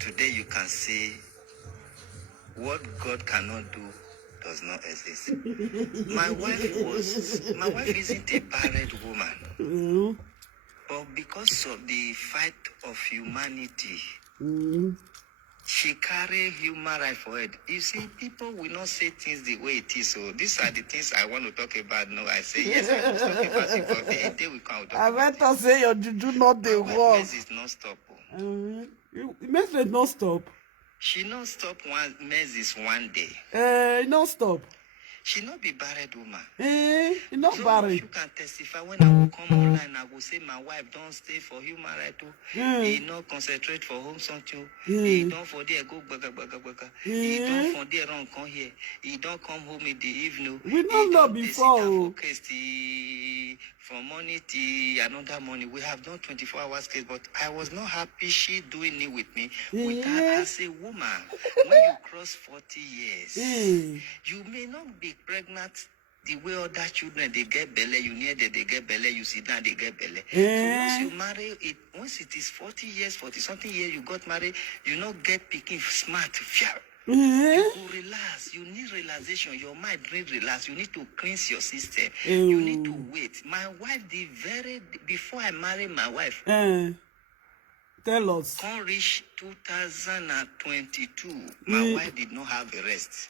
today you can see what God cannot do does not exist. My wife isn't a barren woman. But because of the fight of humanity, she carry human right for it. You see, people will not say things the way it is. So these are the things I want to talk about. No, I say yes, I will talk about it. But the day we come, I meant to say your juju not the work. Mess is not stop. Mess is not stop. She not stop one mess is one day. No stop. She not be barred woman. Not so barred. You can testify when I will come online. I will say my wife don't stay for human right too. He not concentrate for home something. He don't for there go baga. He don't for there run come here. He don't come home in the evening. We don't know before. From morning till another morning. We have done 24 hours case, but I was not happy she doing it with me. With her as a woman. When you cross 40 years, you may not be pregnant the way other children they get belly, you near that they get belly, you sit down they get belly. So once you marry it, once it is 40 years, 40 something years you got married, you not get picking smart. You will relax. You need relaxation. Your mind need relax. You need to cleanse your system. You need to wait. My wife before I married my wife. Tell us. Can't reach 2022. My wife did not have a rest.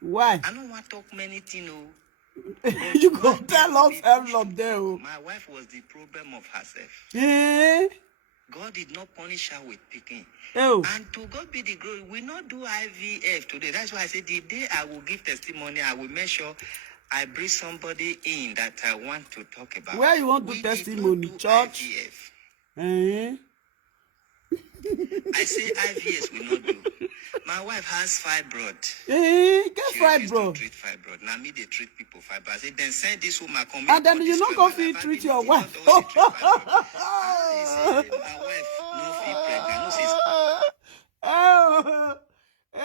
Why? I don't want to talk many things. You go tell us everyone there. My wife was the problem of herself. God did not punish her with picking. And to God be the glory, we not do IVF today. That's why I said the day I will give testimony, I will make sure I bring somebody in that I want to talk about. Where you want to testimony, church? IVF. I say IVF we not do. My wife has fibroid. Get fibroid. Treat fibroid. Now me they treat people fibroid. I say then send this woman come. And then you not go to treat your wife. My wife no feel pregnant. No sis.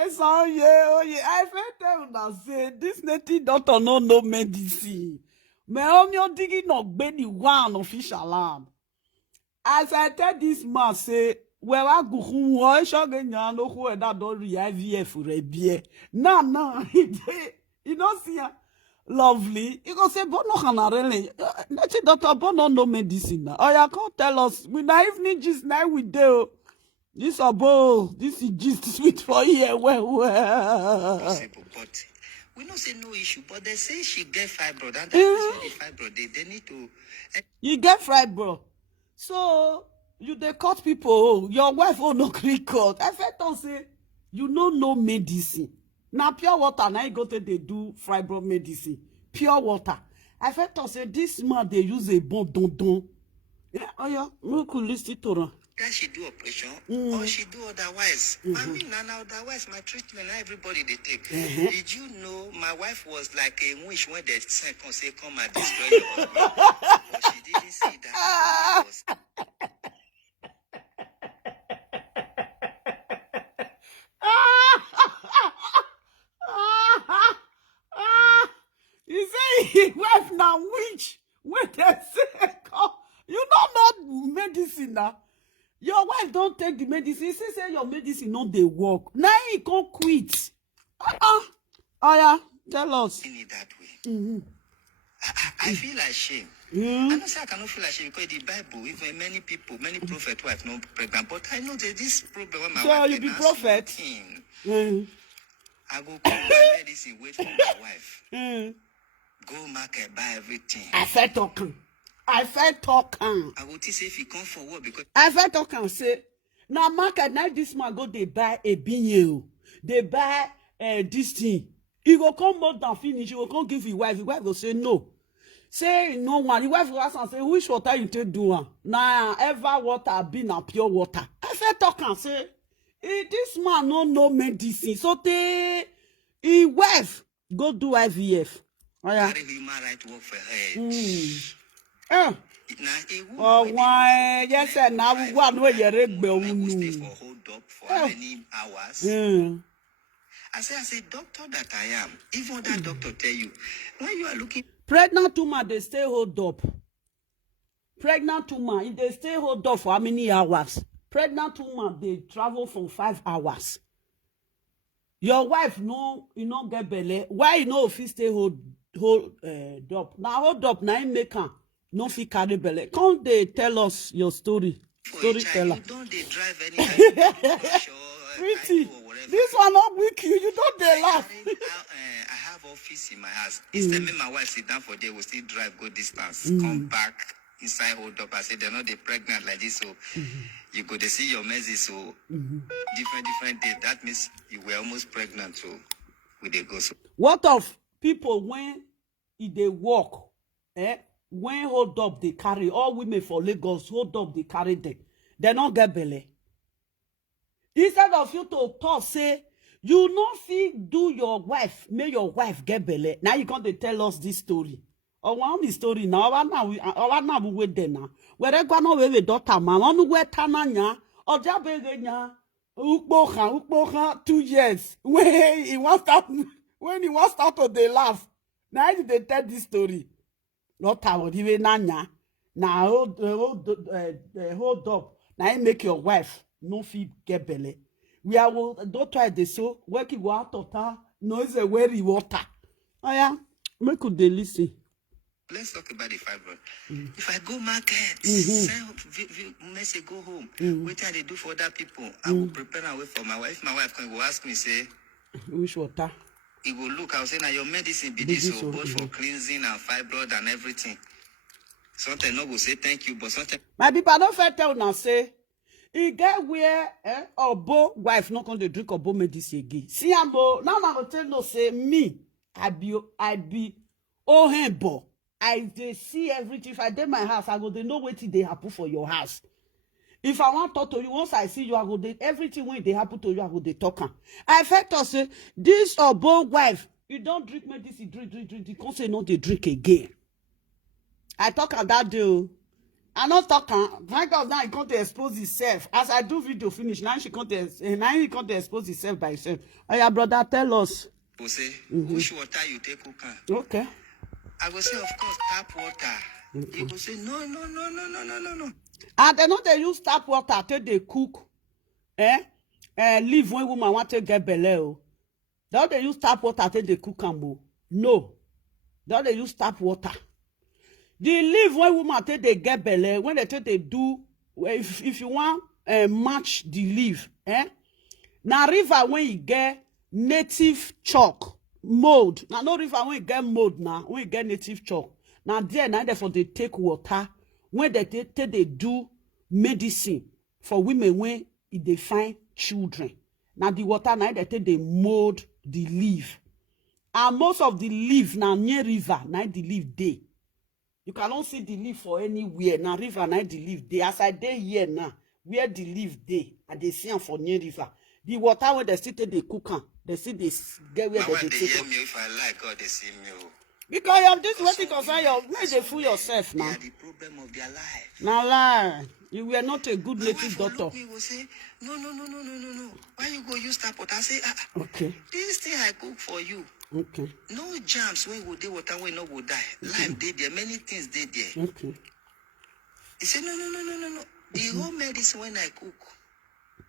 It's all yeah. I felt them that say this native doctor no medicine. Me only digging no baby one official alarm. As I tell this man say. Well, I go home. I shall get no who that don't IVF for a beer. No, you don't see her lovely. You go say, but no, really. That's it, Doctor, but no medicine. Oh, you can't tell us. We not even just now we do. This is just sweet for you. Well. Possible, but we don't say no issue. But they say she get fibroid, and the fibroid they need to. You get fibroid, so. You they cut people, your wife no cut. I felt to say, you no medicine. Now pure water, now you go to they do fibroid medicine. Pure water. I felt to say, this man they use a bon don. Yeah, oh yeah, we could listen to her. Can she do operation or she do otherwise? I mean, now otherwise my treatment, everybody they take. Did you know my wife was like a wish when they say come and destroy your husband? But she didn't see that. You say his wife now witch. When they say come, you don't know medicine now. Your wife don't take the medicine. You say your medicine not they work. Now he can't quit. Oh yeah, tell us. In it that way. I feel ashamed. I don't say I cannot feel ashamed because the Bible, even many people, many prophets wife not pregnant, but I know that this problem when my wife you be prophet. I go call my medicine, wait for my wife. Go market, buy everything. I felt talking. I will say if you come for work because I felt talking say now market now this man go they buy a bean, they buy this thing. He go come more than finish. He will come give his wife. His wife will say no. Say no one. The wife will ask and say which water you take do one? Nah, ever water be na pure water. I felt talking say this man no medicine. So his wife go do IVF. Oh yeah. Human right work for her. Oh why? Yes, and now we want where you stay for hold up for many hours. I say, doctor that I am. Even that doctor tell you, when you are looking pregnant woman, they stay hold up. Pregnant woman, if they stay hold up for how many hours? pregnant woman, they travel for 5 hours. Your wife no, you no get belly. Why you no fit stay hold up? Now hold up, now make her no fit carry belly. Come they tell us your story. Storyteller. You don't they drive any kind of rush or Pretty. or whatever. This one not weak you. You don't they laugh. I have office in my house. Instead, me my wife sit down for day, we still drive go distance, come back inside hold up. I say they're not they pregnant like this, so you go to see your message, so different day. That means you were almost pregnant, so we they go. So What of people when they walk, when hold up they carry, all women for Lagos hold up they carry them. They don't get belly. Instead of you to talk, say, you not fit do your wife, make your wife get belly. Now you can't tell us this story. Or one the story now, we wait there now. Where I go no we daughter, man, on we tananya, or jabegenya, ukboha, 2 years. When he was start to they laugh. Now they tell this story. Not how he nanya. Now hold up. Now you make your wife no fit get belly. We are don't try this so working water no is a very water. Oh yeah, make could they listen. let's talk about the fibroid. If I go market, send message, go home. What they do for other people, I will prepare away for my wife. My wife will ask me, say, which water? He will look, I'll say, now your medicine be this, so both for cleansing and fibroid and everything. Sometimes no will say thank you, but sometimes My people don't fair tell now say, he get where Obo wife not going to drink Obo medicine again. See Ambo, now I will tell no say me, I be herbal. I they see everything. If I did my house, I go they know what they happen for your house. If I want to talk to you, once I see you, I go they everything when they happen to you, I go they talk. I felt to say this Obo wife, you don't drink medicine, drink. You can't say no, they drink again. I talk on that day. I not talking. Thank God now he can't expose himself. As I do video finish, now he can't expose himself by himself. Oh yeah, brother, tell us. will say, which water you take cook? Okay. I will say, of course, tap water. He will say, no. And they know they use tap water till they cook. Leave when woman want to get belly. They they use tap water till they cook and no. They use tap water. The leave when woman till they get belly, when they take they do, if you want match the leaf, now river when you get native chalk mold. Now no river when you get mold now, when you get native chalk. Now there now therefore they take water when they take they do medicine for women when they find children. Now the water now they take they mold the leaf. And most of the leaf now near river now the leaf day. You cannot see the leaf for anywhere. Now river now the leaf day. As I day here now, where the leaf day, and they see them for near river. The water where they sit they cook am, they see this get where they take. Hear me if I like God, they see me. Because you have this what you concern your where they fool yourself now. They are the problem of their life. Now lie. You were not a good My native wife will doctor. look me will say, no. Why you go use tap water? I say, Okay. this thing I cook for you. Okay. No jams when go dey water when no go die. Lime dey there, many things dey there. Okay. He said, no. The whole medicine when I cook,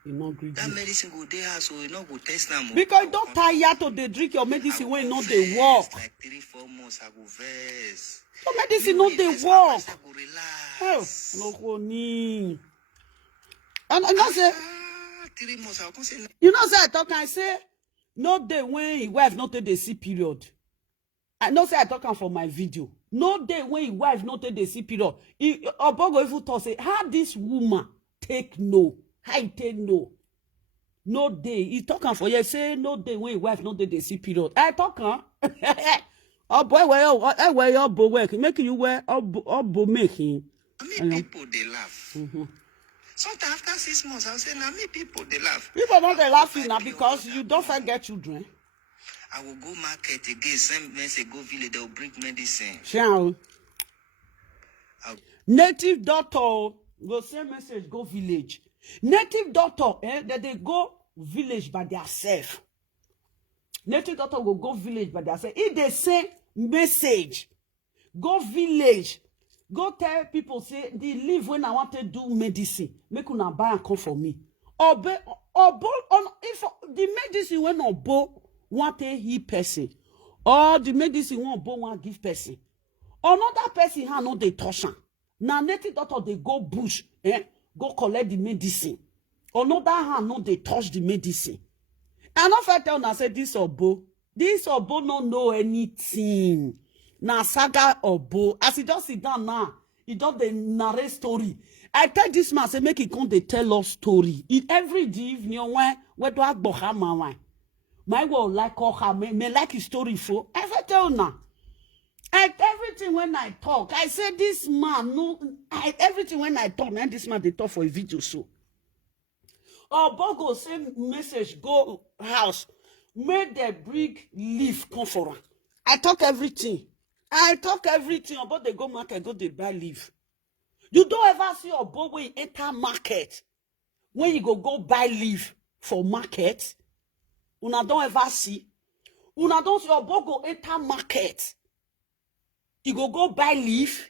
You not greedy. that medicine go there, so you not go test them. Because you don't tire to they drink your medicine when not they work. Like 3-4 months, I go vex. Your medicine not they work. I go Oh, relax. no honey. And I say, 3 months, I go say, you know say I talk I say no day when his wife not take the see period. I know say I talk am for my video. No day when his wife not take the see period. Obogo even talk say how this woman take no. How he take no. No day. He talk am for you say no day when his wife not take the see period. I talk am. Oh boy, where your boy work. Make you wear obo make him. I mean, people they laugh. Sometimes after 6 months, I'll say, now me people they laugh. People not they laughing now because you don't forget children. I will go market again, send message, go village, they'll bring medicine. Shall native doctor go send message go village. Native doctor, that they go village by themselves. Native doctor will go village by themselves. If they send message, go village Go tell people, say, the leave when I want to do medicine. Make una buy and come for me. If the medicine when Obo want to heal person, or the medicine when Obo want give person, another person hand no they touch am. Now native doctor they go bush, go collect the medicine. Another hand no they touch the medicine. And if I tell una say this Obo no know anything. Na saga Obo. As he just sit down now, he just the narrate story. I tell this man, say make he come they tell us story. Every day evening when do I go my will like all her me like his story for. I tell now. Everything when I talk, I say this man no. Everything when I talk, man, this man they talk for a video so. Obo go send message go house. Make the bring leaf come for her. I talk everything about they go market, go they buy leaf. You don't ever see Obo when you enter market. When you go buy leaf for market, una don't ever see. Una don't see Obo go enter market. You go buy leaf.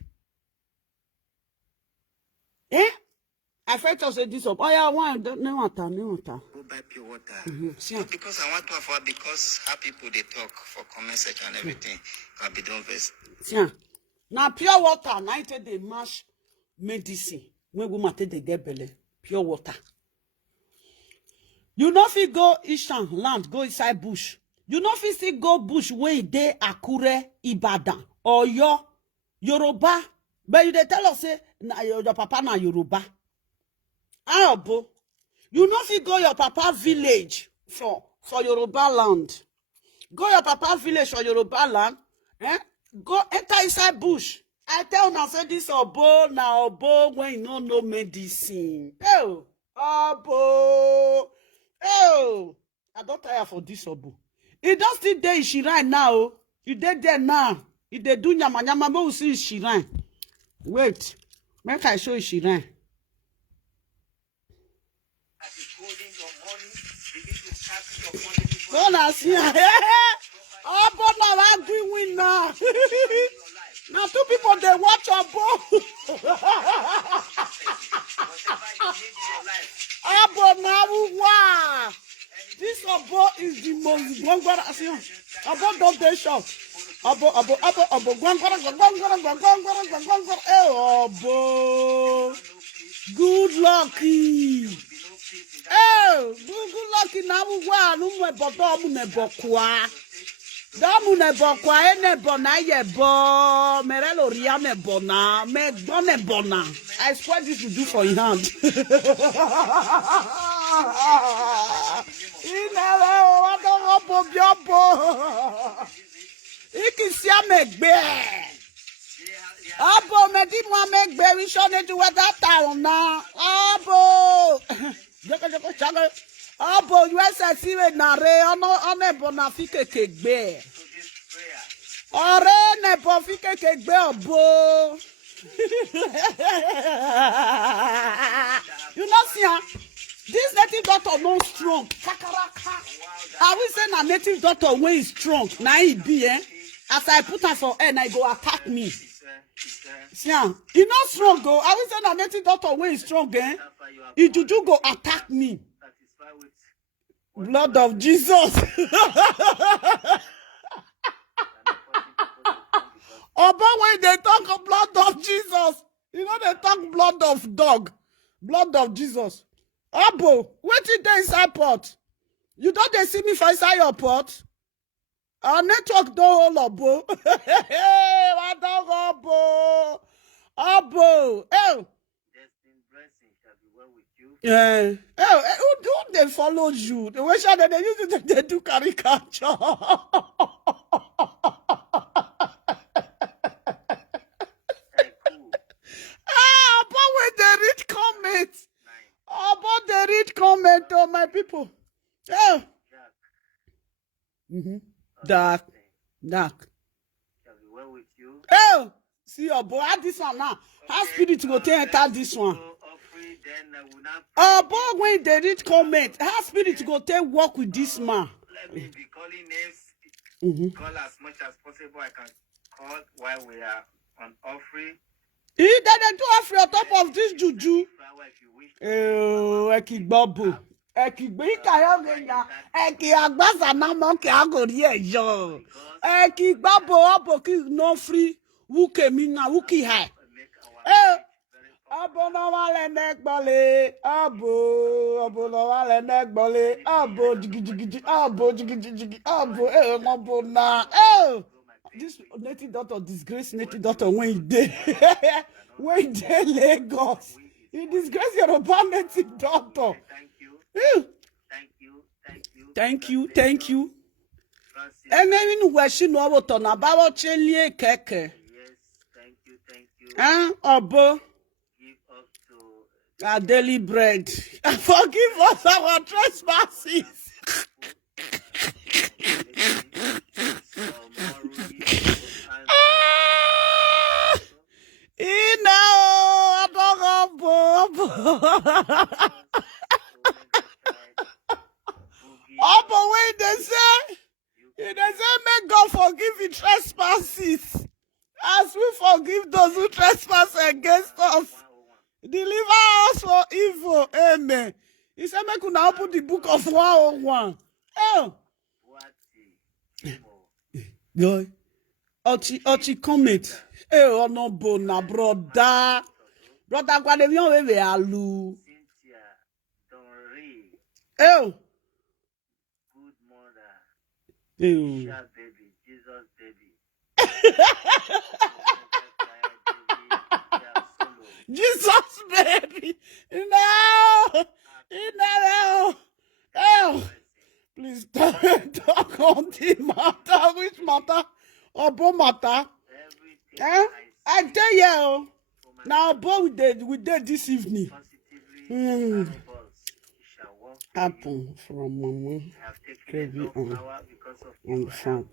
I felt to say this up. Oh yeah, one no water. Go buy pure water. Not because I want to afford, because how people they talk for comment section and everything can be done first. Yeah. Now pure water, now it they mash medicine. When we matter the get belly, pure water. You know if you go Ishan land, go inside bush. You know if you see go bush where they Akure, Ibadan, or your Yoruba. But you they tell us say your papa na Yoruba. Obo, you know if you go your papa village for Yoruba land. Go your papa village for Yoruba land. Go enter inside bush. I tell now say this Obo na Obo when you no know medicine. Oh, Obo. Oh, I don't tire for this Obo. He don't still there in Shrine now. You dead there now. He dey do nyama nyama. We will see Shrine. Wait, make I show you Shrine. Don't ask me. Obo now I'm doing win now. Now two people they watch Obo. Obo now wow. This Obo is the most gwangwara. Obo don't they shop. Obo gwangwara. Eh Obo. Good lucky. Oh, good lucky now wow. No more bobo mu ne bokwa. Damu ne bokwa ene bona yebo. Merelo ria me bona. Me gone bona. I swear this to do for your hand. I don't want to Ikisia megbe. Abo me di mo megbe we show ne do that town na. Abo. Joko chago. Abo USSC we na re ono bona fike kegbe. Ore ne bo fike kegbe obo. You know see this native doctor no strong. Kakaraka. I will say na native doctor when is strong. Na he be as I put her for air, na he go attack me. See, he not strong go. I will say na native doctor when is strong he juju go attack me. Blood of Jesus. Oba when they talk of blood of Jesus, you know they talk blood of dog, blood of Jesus. Obo, wetin dey inside pot? You don't they see me for inside your pot? Our network don't hold Obo. What dog Obo? Obo, oh. Yeah. Who they follow you? The way they use it, they do caricature. But when they read comments. About they read comment on my people. Oh. Dark. Oh. See your boy, add this one now. How spirit go enter this one? But when they read comment, how spirit go take work with this man? Let me be calling names. Call as much as possible. I can call while we are on offering. He didn't do after on top of this juju. Eki bobo. Eki bika yogenya. Eki agbasa na monkey agori ejo. Eki bobo obo ki no free. Wuke mina wuki high. Abo no wale nekbole. Abo no wale nekbole. Abo jigi. Abo jigi. Abo no na. This native doctor disgrace native doctor when he did when he did Lagos. He disgraced Yoruba native doctor. Thank you. And then when she know what on about Chelie Keke. Obo. Our daily bread. Forgive us our trespasses. But wait, they say make God forgive the trespasses as we forgive those who trespass against us. Deliver us from evil. Amen. He said make una open the book of 101. Boy. Ochi comment. No bona brother. Brother kwa de vion wewe alu. Good mother. Baby, Jesus baby. Jesus baby. No. Please talk on the matter. Which matter? Obo matter. I tell you. Now, Obo we did this evening. Apple from Mama. Gravy on Frank.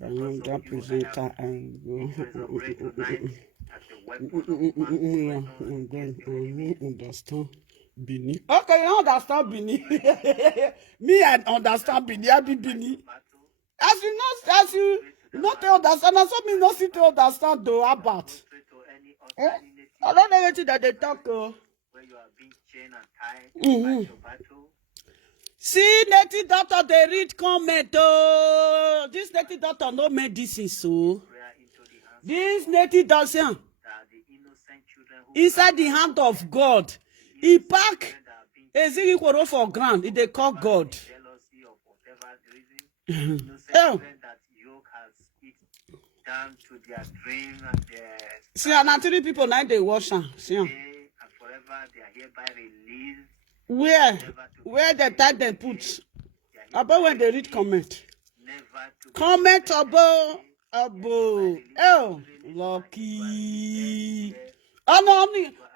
Another presenter and understand Bini. Okay, you understand Bini. Me, I understand Bini. I be Bini. As you not understand, and some me not see to understand though about. I don't know what that they talk. Where you are being chained and tied. See, native doctor, they read comment. Oh, this native doctor no medicine, so. This native doctor, inside the hand of God, he pack Ezekiel for ground. They call God. Down to their dream and their see, and until people now they wash them. See, and forever they are hereby released. Where the type they put about when they read comment. Comment about lucky.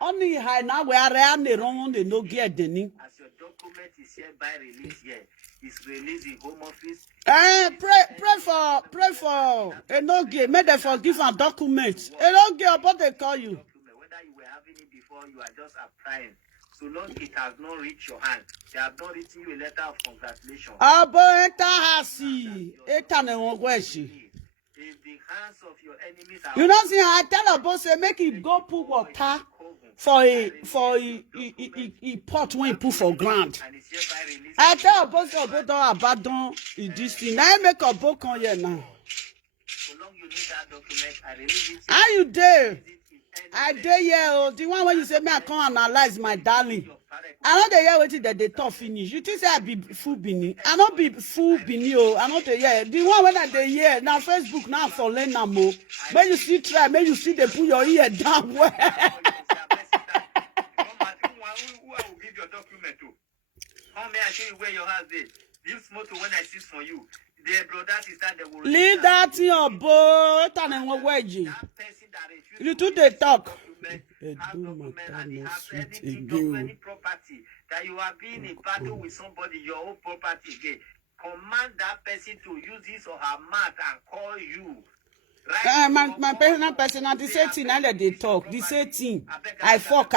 Only high now where around the wrong they no get the name. As your document is hereby released here. Is released in home office. Pray for Enoge. May they forgive and documents. Enoge, about they call you. Whether you were having it before, you are just applying. So long it has not reached your hand. They have not written you a letter of congratulations. If the hands of your enemies are you know, see, I tell about say make it go put water for a pot when you put for ground. I tell about say don't abandon this thing. I make a book on you now. So long you need that document, I release it. Are you there? I dare yeah. The one when you say me I can't analyze my darling. I know the year waiting that they talk finish. You think say I be full bini? I not be full bini. I know the year. The one when I the year now Facebook now for learn now more. When you see try, when you see they put your ear down. Who I will give your document to? How may I show you where your house is? This motor when I see for you. The brothers is that they will leave that in your boat and one wedgie. You do the talk. Any property that you are being in battle with somebody, your own property again. Command that person to use his or her mouth and call you. Right? My personal, the same thing that they talk. The same thing. I fuck.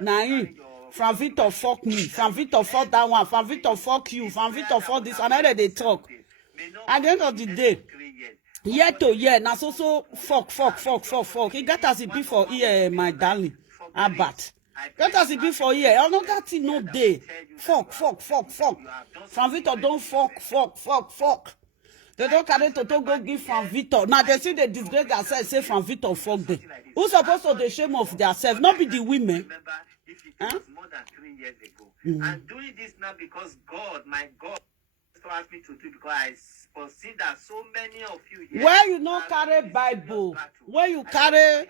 Nah, from Victor fuck me. From Victor fuck that one. From Victor fuck you. From Victor fuck this. And then they talk. At the end of the day, year to year, now so fuck. He got as it be for here, my darling. Abat. Got as it be for here. Another thing no day. Fuck. From Victor don't fuck. They don't carry to go give from Victor. Now they see the disgrace themselves, say from Victor fuck them. Who's supposed to the shame of themselves? Not be the women. If it was more than 3 years ago. I'm doing this now because God, my God, asked me to do because I foresee that so many of you here. Where you not carry Bible? Where you carry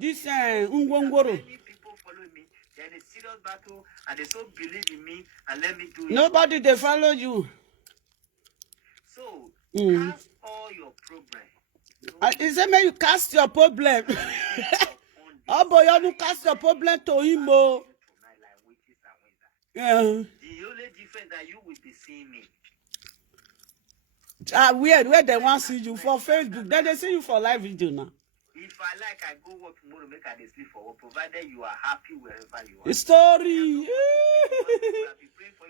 this ungwongoro? Many people follow me. They're in a serious battle and they so believe in me and let me do it. Nobody they follow you. So cast all your problem. He said, may you cast your problem. Oh boy, you don't cast your problem to him, oh. Yeah. The only difference that you will be seeing me. Where they want to see you for Facebook. Then they see you for live video now. If I like, I go work tomorrow, make I sleep for work, provided you are happy wherever you are. The story.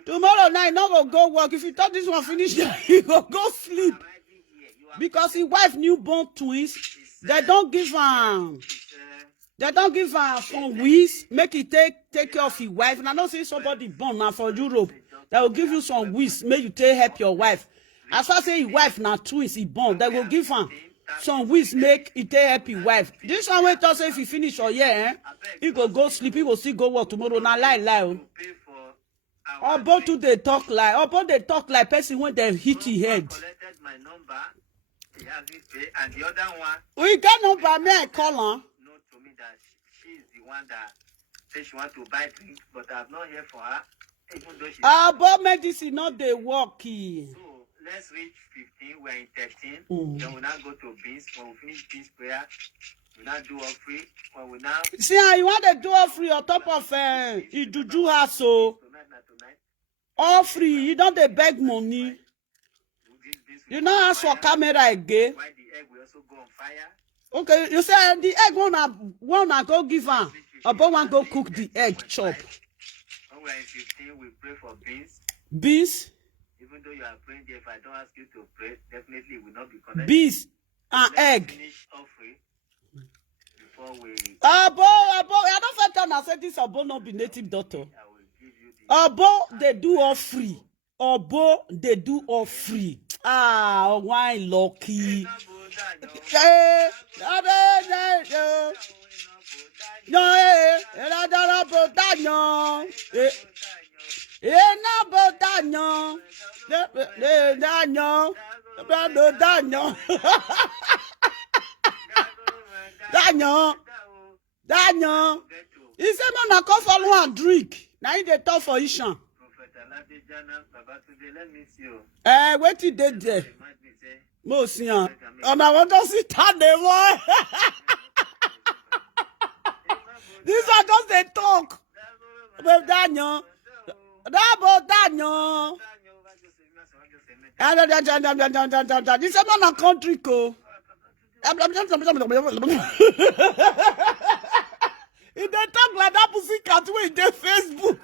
Tomorrow night, not go work. If you thought this one finished, you go sleep. Because his wife newborn twins, they don't give some weeks, make it take care of his wife. And I don't see somebody born now for Europe. They will give you some weeks, make you take help your wife. As far as his wife now twins, he born, they will give him some weeks, make it take help his wife. This one wait also if he finish or he go sleep, he will still go work tomorrow. Now lie. About to they talk like, about they talk like person when they hit his head. And the other one, We get number, may I call her? know to me that she is the one that says she wants to buy drink, but I'm not here for her. Even though she's About medicine, not they work. so let's reach 15, we're in 13. Then we now go to beans. When we finish beans prayer, we now do offering. When we now See how you want to do all free on top of Ijuju house, so tonight, all free. You don't they beg money. do this beans. You don't ask for camera again. Why the egg will also go on fire. Okay, you say the egg wanna go give her. About one go cook the egg chop. When we're in 15, we pray for beans. Beans, Even though you are praying there, if I don't ask you to pray, definitely will not be connected. beans, and Let's egg. finish offering before we. Abo, I don't fit tell na say this Abo no be native doctor. I will give you the. Abo, they do all free. Abo, they do all free. Ah, why lucky? Daniel, he said, man, I come follow and drink. Now he dey talk for Ishan. Let me see you. What you did there? Remind me, say, Most young. And I want to sit down there, boy. This one just they talk. With Daniel. Daniel. This is man a country co. If they talk like that pussy cat way in their Facebook.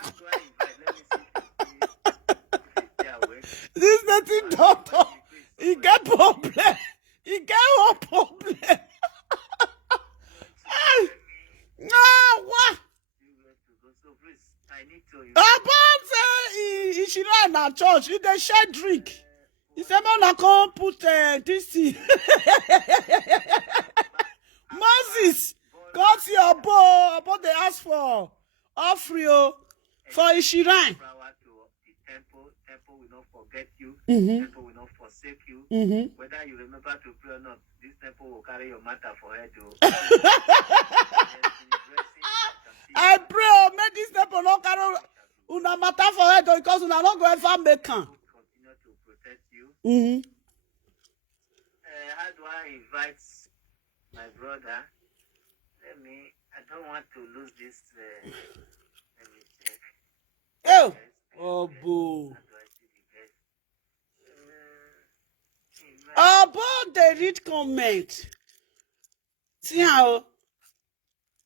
This nothing doctor. He get problem. He get one problem. What? About say he run a church. He dey share drink. He say man I come put this thing. Moses, God see about they ask for offering for Ishiran. Temple will not forget you. Mm-hmm. Temple will not forsake you. Mm-hmm. Whether you remember to pray or not, this temple will carry your matter for head. I pray, make this temple not carry una matter for head because una not go ever make am. Continue to protect you. Mm-hmm. How do I invite my brother? I don't want to lose this. Let me check. Oh, boo. About the read comment. See how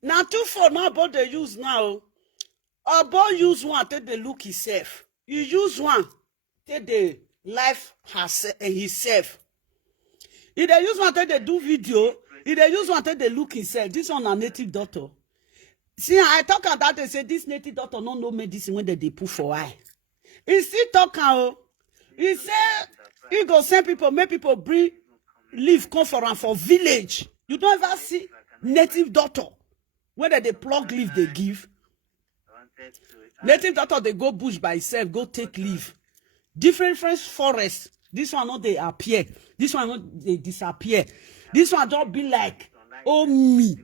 now two for now about the use now. About use one take the look himself. You use one take the life herself himself. If they use one take they do video, if they use one take they look himself, this one a native doctor. See, I talk about that, they say this native doctor no know medicine when they put for eye. He still talk how he say he go send people, make people bring leaf conference for village. You don't ever see native doctor when they plug leaf they give. Native doctor they go bush by itself, go take leaf. Different forests. This one not they appear. This one not they disappear. This one don't be like oh me,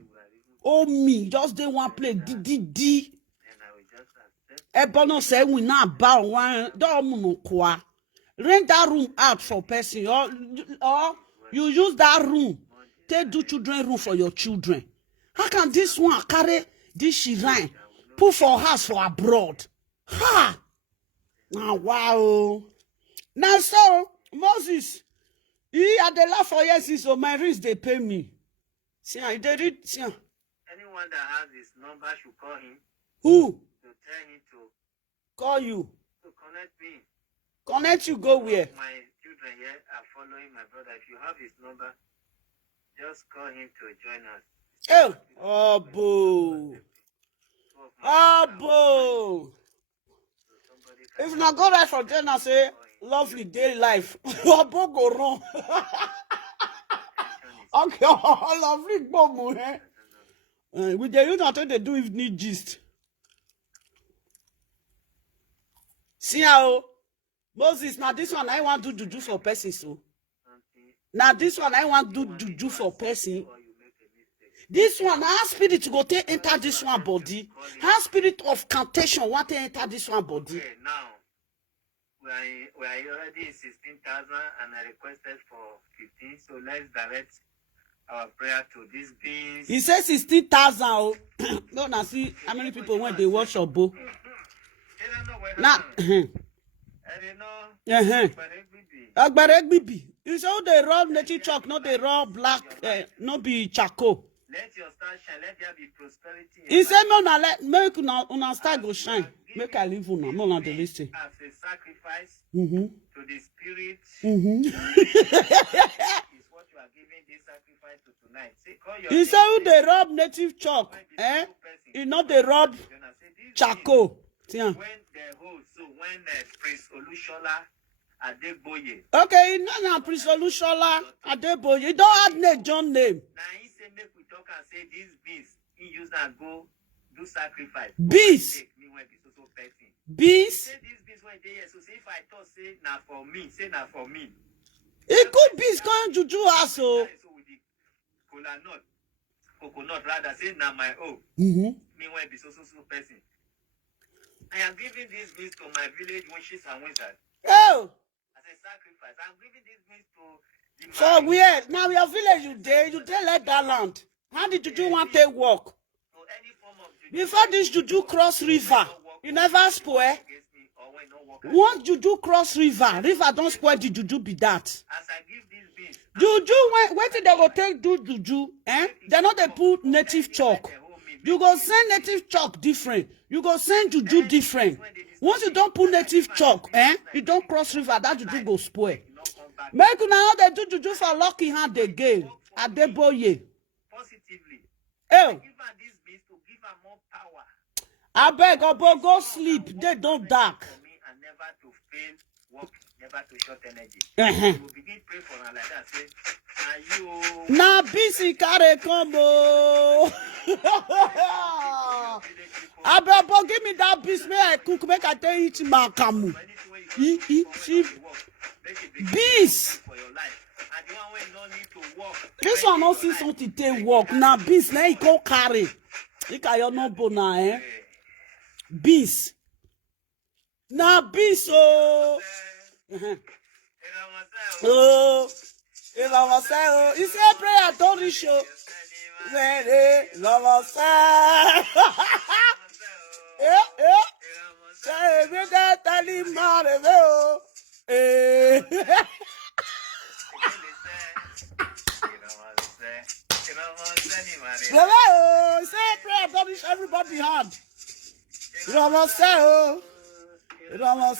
just they want play D. Ebono say we not bow one don't no kwa. Rent that room out for person or you use that room. Take do children room for your children. How can this one carry this shrine put for house for abroad? Ha! Now wow. Now so Moses, he had the laugh for years so my rich they pay me. See, I did it. See. Anyone that has his number should call him. Who? To tell him to call you. To connect me. Connect you go where? My children here are following my brother. If you have his number, just call him to join us. Oh boo. Oh boo. If not go right for dinner, say lovely day life. Obo go wrong. Okay, lovely bomb. With the youth, I think they do evening gist. See how Moses, now this one I want to do for person so. Now this one I want to do for person. This one, our spirit go take enter this one body. Our spirit of cantation want to enter this one body. Okay, now we are already in 16,000 and I requested for 15. So let's direct our prayer to these beings. He says 16,000. Oh. No, now see how many people when they watch your book. Now, Agbaregbibi. You say they rub native chalk, not they rub black, not be charcoal. Let your star shine. Let there be prosperity. He said, "No, na let make una star go shine. Make I live una. No, na the listen." As a sacrifice to the spirit. Is what you are giving this sacrifice to tonight. Say, call your he said, "Who they rub native chalk? You know they rub charcoal." When the whole when Prince Olushola Adeboye. Okay, no, Prince Olushola Adeboye. You don't add name John name. Now he say make we talk and say these bees he use and go do sacrifice. Bees. Bees. Say these bees when they here. So say if I thought say now for me, say now for me. It could be going juju also. So with the coconut rather say now my own. Me when be so person. I am giving these bees to my village witches and wizards. Oh. As a sacrifice. I'm giving these bees to the so where? Now your village you dey let that land. How did juju want to walk? So any form of juju, before this juju cross river, you never spoil. Once juju cross river don't spoil the juju be that. As I give these bees, juju when they go take do juju, they not they put native chalk. You go send native chalk different. You go send juju different. Once you don't put native chalk, you don't cross river, that juju go spoil. Make you now they do juju for lucky hand again. Adeboye. Positively. Oh. Give her these bees to give her more power. I beg, Obo, go sleep. They don't dark. For me and never to fail, work, never to short energy. You begin pray for her like that. Say, are you? Na busy carry combo. Obo, give me that beast. May I cook? Make I tell you to makamu. Beast. This one not see something take work. Na beast. Now he go carry. He can no bona beast. Na beast oh. Oh. If I was say, you say prayer don't reach you. Love say. Say me that tali mare oh. Say prayer don't reach everybody hand. Love say oh. Rama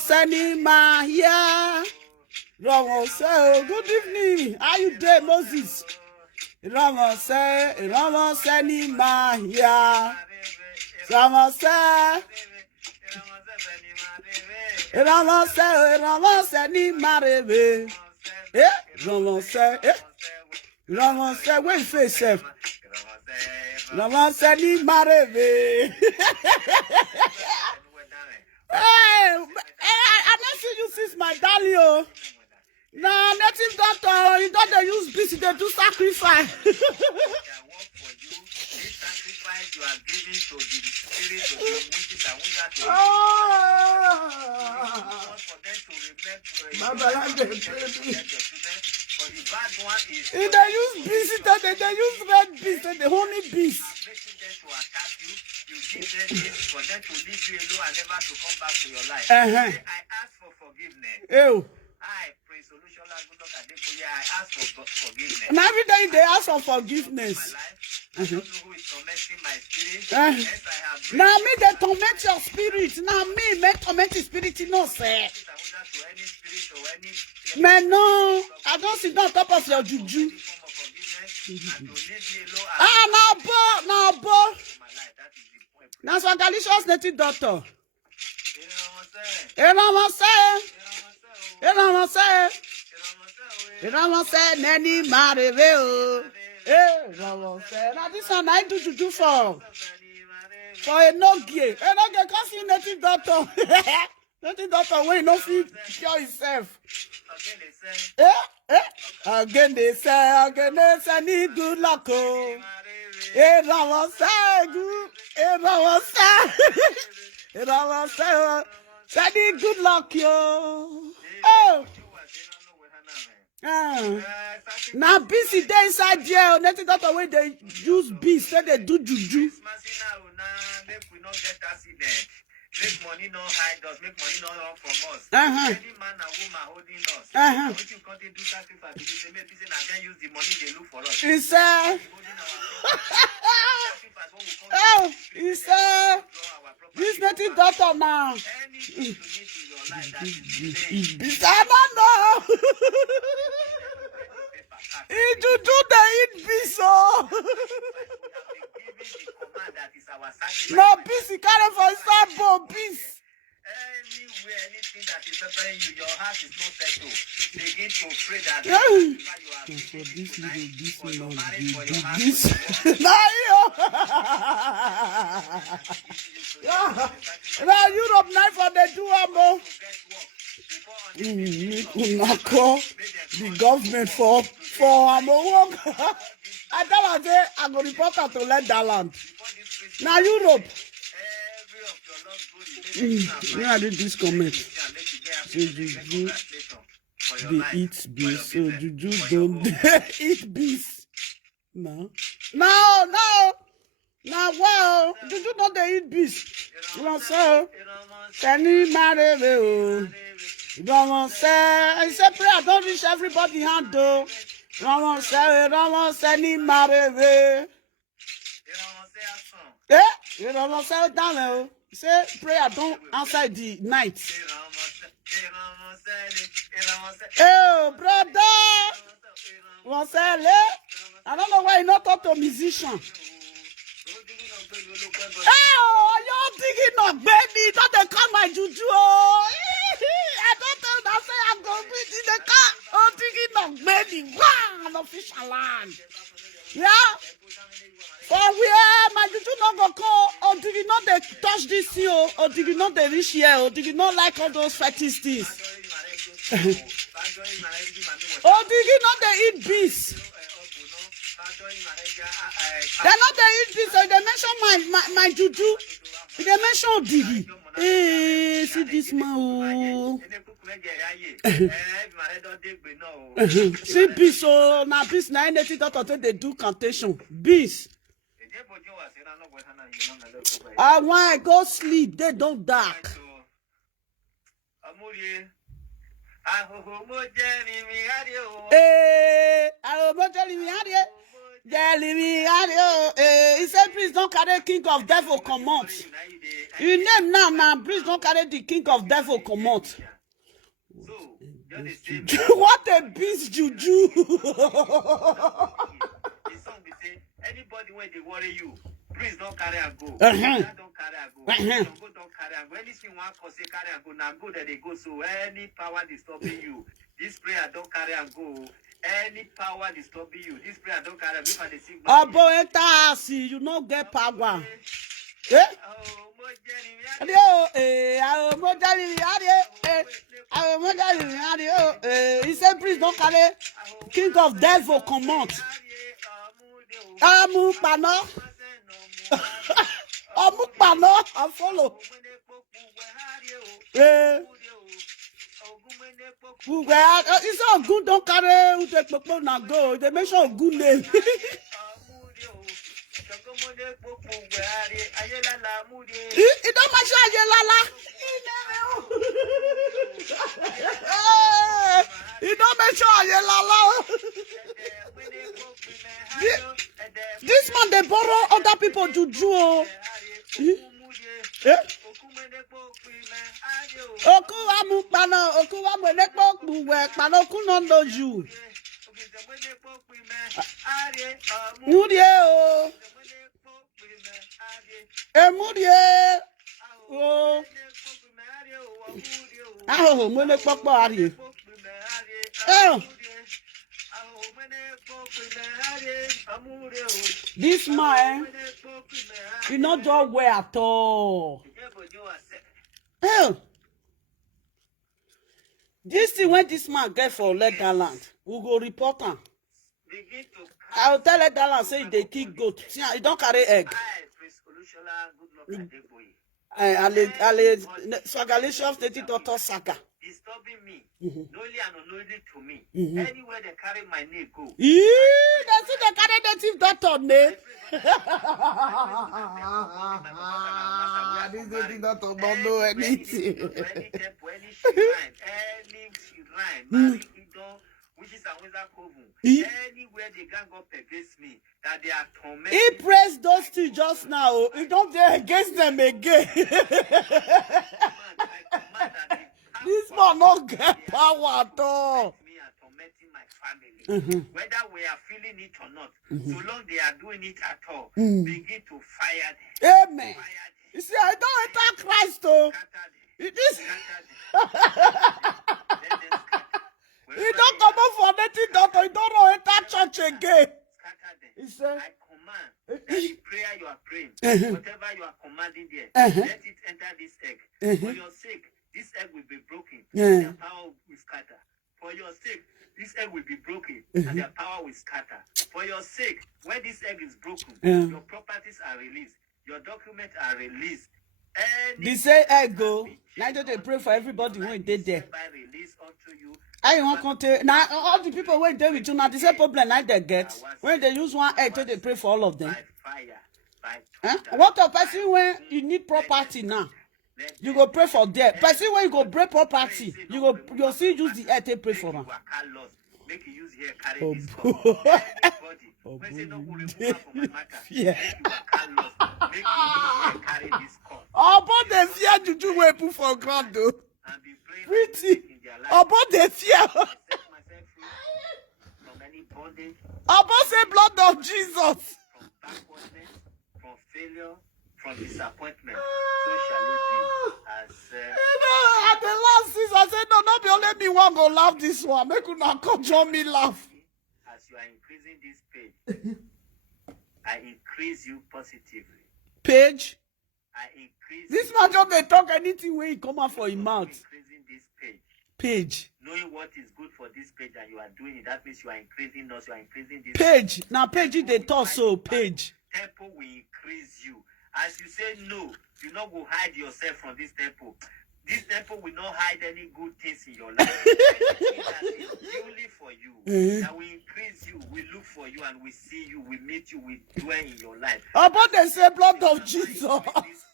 say ni Mahia. Ramon say, good evening. How you doing, Moses? Ramon say ni Mahia. Ramon say ni Marebe. Ramon say, where you face self? Ramon say ni Marebe. Hey, I don't see you since my darling. Nah, native doctor, you don't use busy, they do sacrifice. You are giving to the spirit of the witches and wizards for them to remember for the bad one is they use bees, they use red bees, the honey bees. making them to attack you. You give them this for them to leave you alone and never to come back to your life. I ask for forgiveness. Ew. I pray solution like good luck at the I ask for forgiveness. And every day they ask for forgiveness. I don't know who is tormenting my spirit. Yes, I have now me they torment your spirit. Now me torment your spirit, no say. Man, no, I don't sit on top of your juju. Now, boy. That's what Galicious native doctor. You know what I'm saying? Nani Mariveo. Now this one I do juju for a no-gay. A no-gay can't see native doctor. Native doctor when no fit cure himself. Again they say, need good luck. Say need good luck, yo. Oh. Now busy day inside jail. Native doctor when they use bees, say they do juju. Make money no hide us, make money no run from us. Any man and woman holding us. What you can't do sacrifice because they make business and then use the money they look for us. He said, this native doctor now. Anything you need in your life that is I don't know. He do the eat bees, oh. No peace, he carry for inside bone peace. Anywhere, anything that is suffering you, your heart is not settled. Begin to pray that you now Europe knife for the do amo. Call the government for amo work. I tell her say I go report her to let that land. Now Europe. Where I did this comment? Say Juju they eat bees. So Juju don't eat bees. No. Now wow, Juju don't they eat bees. You know so? Any matter you don't say. I say prayer don't reach everybody hand though. You don't say any matter. You don't say down there. Say prayer don't answer the night. Oh, brother. I don't know why you not talk to a musician. Oh, you're digging up, baby. Don't they call my juju? Oh, I don't tell that say I'm going to be in the car. Oh, digging up, baby. Wow, on official land. Yeah. For where my juju not go call, or did you not they touch this here, or did you not they reach here, or did you not like all those fetish things? Or did you not they eat bees? They not they eat bees, so they mention my juju. They mention Digi. Hey, see this man. See bees, so now bees na anything that they do cantation. Bees. And when I go sleep, they don't dark. He said, please don't carry king of devil come out. You name now, please don't carry the king of devil come out. Just the same. What a beast juju. The song they say, anybody when they worry you, please don't carry and go. Don't carry and go. Don't carry and go. Anything one cause say carry and go, now go that they go. So any power disturbing you, this prayer don't carry and go. Any power disturbing you, this prayer don't carry and go. For the sick man. See, you not get power. Eh? He said, please don't carry king of devil command. Amu pano. Amu pano. I follow. It's all good, don't carry who take people now go. They make sure good name. It don't matter Ayelala. It don't matter Ayelala. This man they borrow other people to draw. Oku amu pano, oku amu nekpo buwe, pano oku no know you. Mudie o. Mudie. Oh. Ah, mo le popo ari. This man, he not do well at all. This thing when this man get for Legaland, we go report him. I will tell Legaland say they kill goat. See, he don't carry egg. Swagalicious the daughter Saka. Disturbing me, knowingly and unknowingly to me. Anywhere they carry my name go. That's it, they carry native daughter name. This native daughter don't know anything. Any temple, any shrine, which is a wizard coven. Anywhere they gang up against me, that they are tormenting. He praised those two just now. He don't dare against them again. This man not get power at all. Me are tormenting my family. Whether we are feeling it or not, so long they are doing it at all, begin to fire them. Amen. You see, I don't enter Christ though. It is. He don't come up for native daughter. He don't know enter church again. He said, I command any prayer you are praying, whatever you are commanding there, let it enter this egg. For your sake, this egg will be broken, and their power will scatter. For your sake, this egg will be broken, and their power will scatter. For your sake, when this egg is broken, your properties are released, your documents are released. They say egg go. Now they pray for everybody when they there. I want to now all the people when they with you now the same problem like they get when they use one egg they pray for all of them. What a person when you need property now? You go pray for them. Person when you go break property, you see use the egg to pray for them. But they fear to do what put for ground though. Pretty. But they fear. About say blood of Jesus. From backwardness, from failure, from disappointment, so shall it be. As at the last season, I said, no, not be only me one go laugh this one. Make you not control me laugh. As you are increasing this page, I increase you positively. Page? I increase this man just they talk anything when he come out for his mouth. Increasing this page. Page. Knowing what is good for this page and you are doing it, that means you are increasing us, you are increasing this page. Now page they talk so page. Temple will increase you. As you say no, you not go hide yourself from this temple. This temple will not hide any good things in your life. Anything that is purely for you, that will increase you, we look for you and we see you, we meet you, we dwell in your life. About they say blood of Jesus. This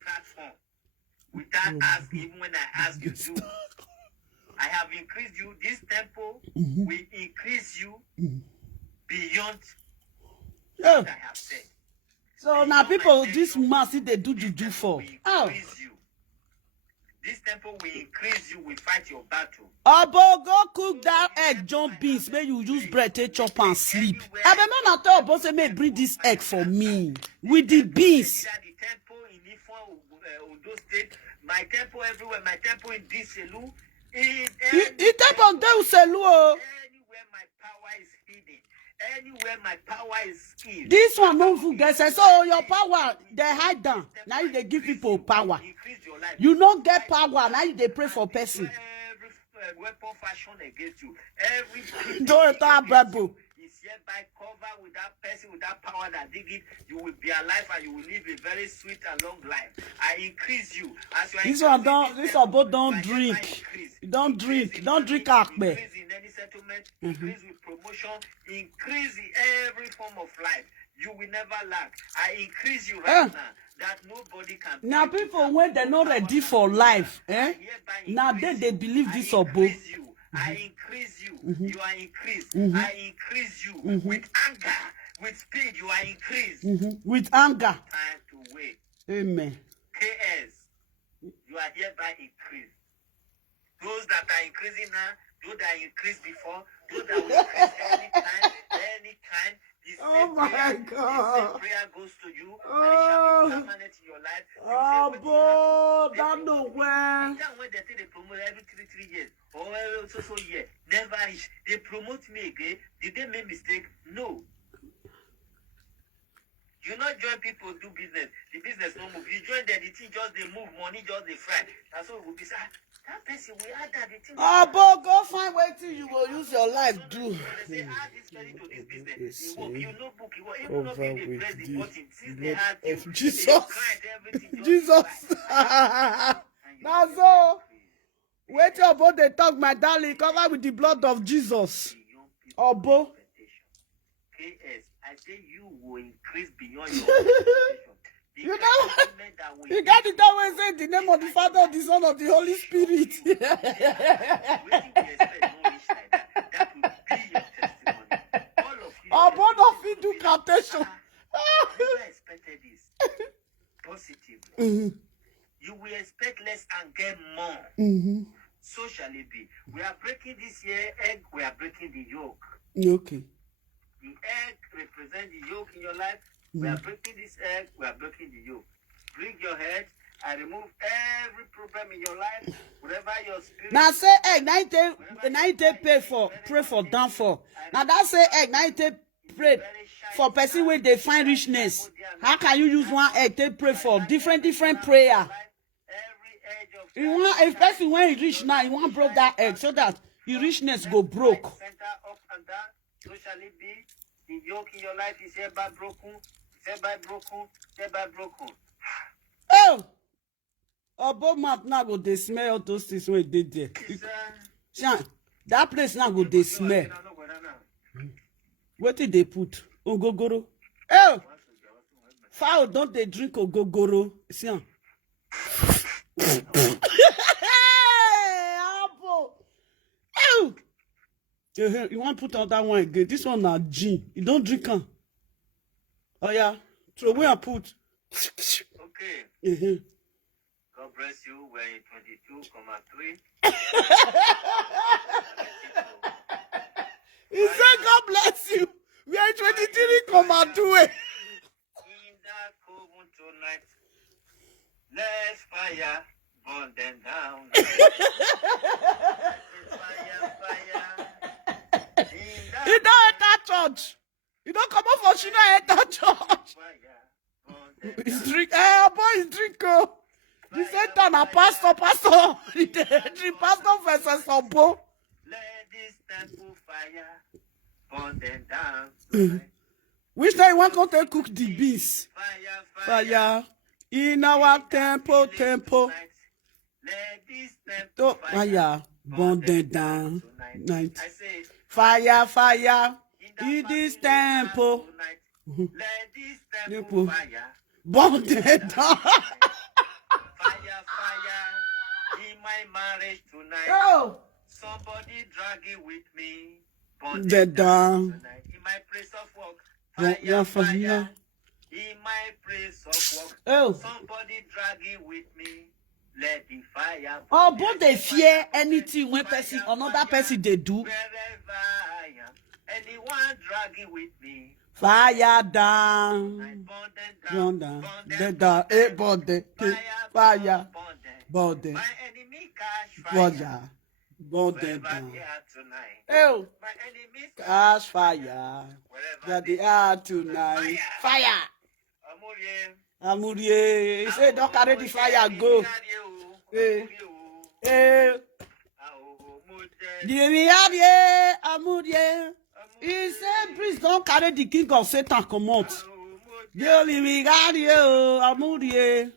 platform, without asking, even when I ask you to, I have increased you. This temple will increase you beyond what I have said. So now people, this mass they do juju for. Increase you. This temple will increase you, will fight your battle. Obo, go cook that egg, John Beans. May you use bread, take chop and sleep. I remember not tell Obo say, may bring this egg for me with the beans. The temple in Ifon, Ondo State, my temple everywhere, my temple in Diselu. The temple there Uselu. Anywhere my power is hidden, anywhere my power is hidden. This one no food. They say so your power they hide down. Now they give people power. You don't get power. Now they pray for person. Every weapon fashion against you, every don't talk Bible. is hereby covered with that person, with that power that dig it. You will be alive and you will live a very sweet and long life. I increase you as you are. This one don't. This one both don't drink. Don't drink. Don't drink akpe. Increase in any settlement. Increase with promotion. Increase in every form of life. You will never lack. I increase you right now. That nobody can. Now people when they're not ready for life, now they believe this or both. I increase you. You are increased. I increase you with anger, with speed. You are increased with anger. Time to wait. Amen. KS, you are hereby increased. Those that are increasing now, those that increased before, those that will increase anytime. Oh my God. This prayer goes to you, and it shall be permanent in your life. Oh, boy, that nowhere. When they promote every 3 years or so year, never reach. They promote me again. Did they make mistake? No. You not join people do business. The business no move. You join them, the thing just they move, money just they fry. That's what will be said. That person we add that the thing. Oh, boy, go find where you will use your life do. They say add this credit to this business. You work, you know book, you work. Even if they press the button, since they had you, Jesus. everything Jesus. That's all. Wait your boy they talk, my darling, cover with the blood of Jesus. Obo. KS, I say you will increase beyond your expectation. You know, you got it that way, say the name of the Father, of the Son, of the Holy Spirit. Our board of it do captation. I expected this positively. You will expect less and get more. So shall it be. We are breaking this year egg, we are breaking the yoke. Okay. The egg represents the yoke in your life. We are breaking this egg, we are breaking the yoke. Bring your head and remove every problem in your life, whatever your spirit. Now say egg, now you take pray for downfall. Now that say egg, now you take pray for person where they find richness. How can you use one egg to pray for different prayer? You want if person when he reach now, you want broke that egg so that your richness go broke. Center up and down, so shall it be. The yoke in your life is hereby broken, hereby broken, hereby broken. Oh! Above mouth now go they smell all those things when they did there. That place now go they smell. What did they put? Ogogoro. Oh! Fowl don't they drink ogogoro? See? Oh! You want to put on that one again? This one na gin. You don't drink am. Oh yeah. So where I put? Okay. God bless you. We're in 22,3. He said, God bless you. We are in 23,2. In that coven tonight, let's fire burn them down. Fire. He don't enter church. You don't come up for she don't enter church. He's drink. Boy, he's drink. He said, "Turn pastor. He drink pastor versus Obo." Let this temple fire burn them down. Which time you want to cook the beans? Fire in our temple. Let this temple fire burn them down. I say, fire in this temple. Let this temple fire burn them down. Fire in my marriage tonight. Oh. Somebody dragging with me. Burn them down. Tonight. In my place of work. Fire. In my place of work. Oh. Somebody dragging with me. Let the fire. Oh, but they fear anything when person, another person they do. Wherever I am, anyone dragging with me. Fire down. Burn Down. Body. Fire. Body. My enemy catch fire. Fire. Body Wherever down. they are tonight. Oh, My enemies catch fire. That they are tonight. Fire. Amurie. He say, don't carry the fire, go. Amurie. He said, please don't carry the king of Satan, come out. Amurie.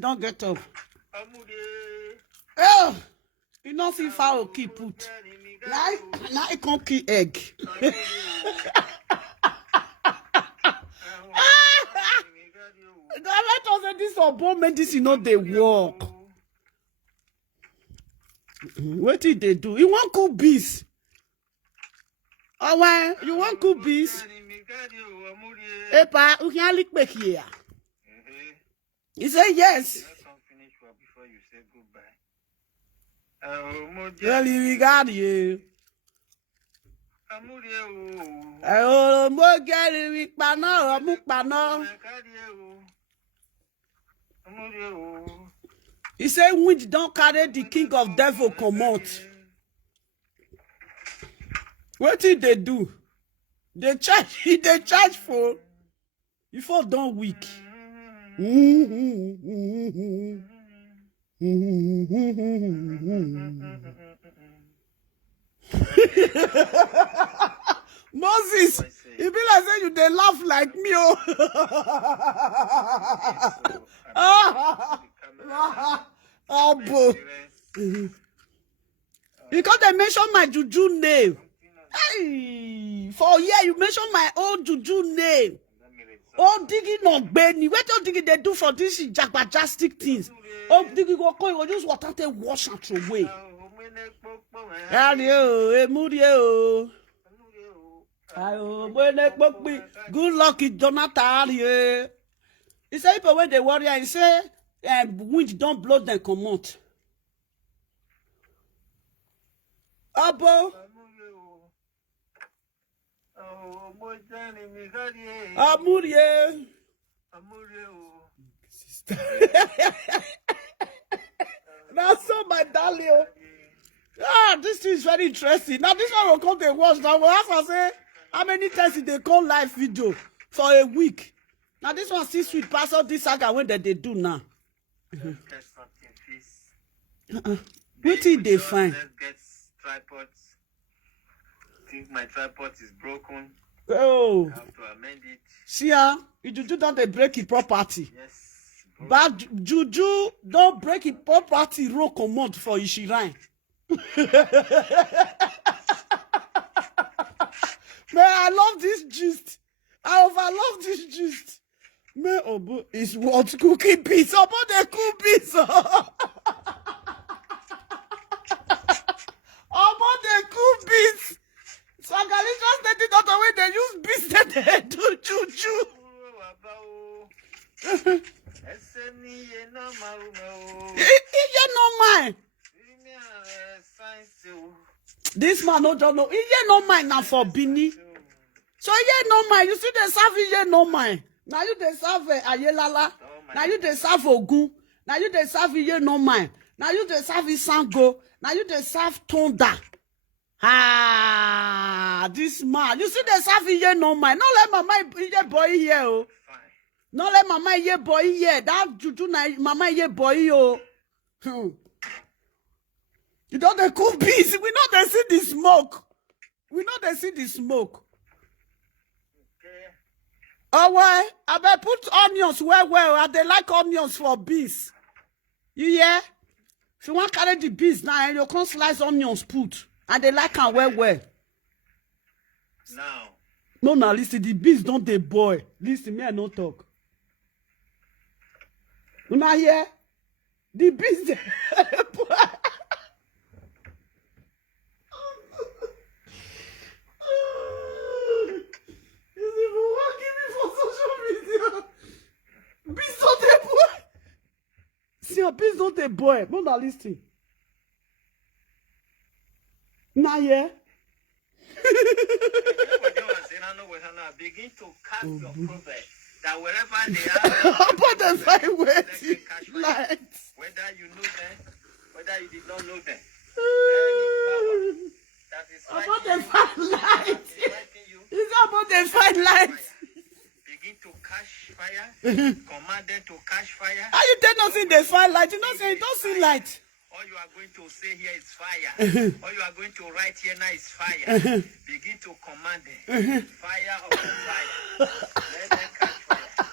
Don't get up. Oh, you don't see foul keep put. Now I can't keep egg. Let us say this urban medicine not they work. What did they do? You want cook bees? Oh, why? You want cook bees? Epa, you can't lick back here. He said yes. Before you say goodbye. Well, we got you. He said, wind don't carry the king of devil come out. What did they do? They charge for before don't weak. Moses, it be like say you they laugh like me. Oh, boy. Because they mention my juju name. Hey, for yeah, you mention my old juju name. Oh, digging on Benny. What do you they do for this jagbajastic things? Oh, digging go call you use water to wash and throw away. Good luck, Jonathan. He say people when they warrior, he say wind don't blow them come out. Abo. Amurie. That's so my darling. Ah, this is very interesting. Now this one will come to watch. Now we'll ask her say how many times they call live video for a week. Now this one see sweet pass all this saga when they do now. What did they find? Let's get tripods. I think my tripod is broken. Oh. I have to amend it. See ya. You juju don't break it property. Yes. But juju don't break it property roll command for Ishirai. Man, I love this gist. I overlove this gist. Man, Obo is what cooking pizza. Obo they cook pizza. Obo they cook pizza. So just let it out away. They use business they do juju. No mind. This man no don't know. No mind now for Bini. So no mind. You see they serve no mind. Now you they serve Ayelala. Now you they serve Ogun. Now you they serve no mind. Now you they serve Isango. Now you they serve Tonda. Ah, this man. You see they serve no mind. Not let mama boy here. Oh. Not let mama boy here. That juju na mama boy oh. You know they cook bees. We know they see the smoke. We know they see the smoke. Okay. Oh, why? I better put onions well. And they like onions for bees. You hear? If you want to carry the bees now, you can slice onions put. And they like them well. Now. No, listen, the bees don't they boy. Listen, me I no talk. You not hear? The bees they boy. Now, please don't a boy. Mona listen. Now, yeah. Begin to cast your proverb that wherever they are, About the fine way. Lights. whether you know them, whether you did not know them. That is About the fine lights. It's about the fine lights. Begin to catch fire. Command them to catch fire. How you tell nothing they fine light? You don't say you don't see light. All you are going to say here is fire. All you are going to write here now is fire. Begin to command them. Fire upon fire. Let them catch fire.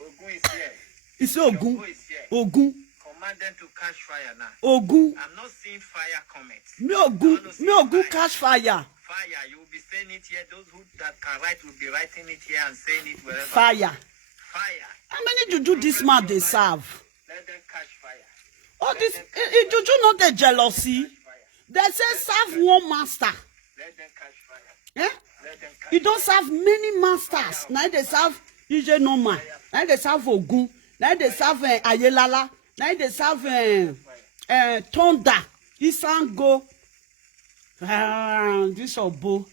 Ogun is here. It's Ogun. Is here. Ogun. Command them to catch fire now. Ogun. I'm not seeing fire comment. Me Ogun catch fire. Fire. You will be saying it here. Those who that can write will be writing it here and saying it wherever. Fire. Fire. How many juju this man they serve? Let them catch fire. Oh, this juju not the jealousy. They say serve one master. Let them catch fire. Eh? Let them catch You don't serve many masters. Now they serve Ije Noma. Now they serve Ogun. Now they serve Ayelala. Now they serve Tonda. Isango. This Obo.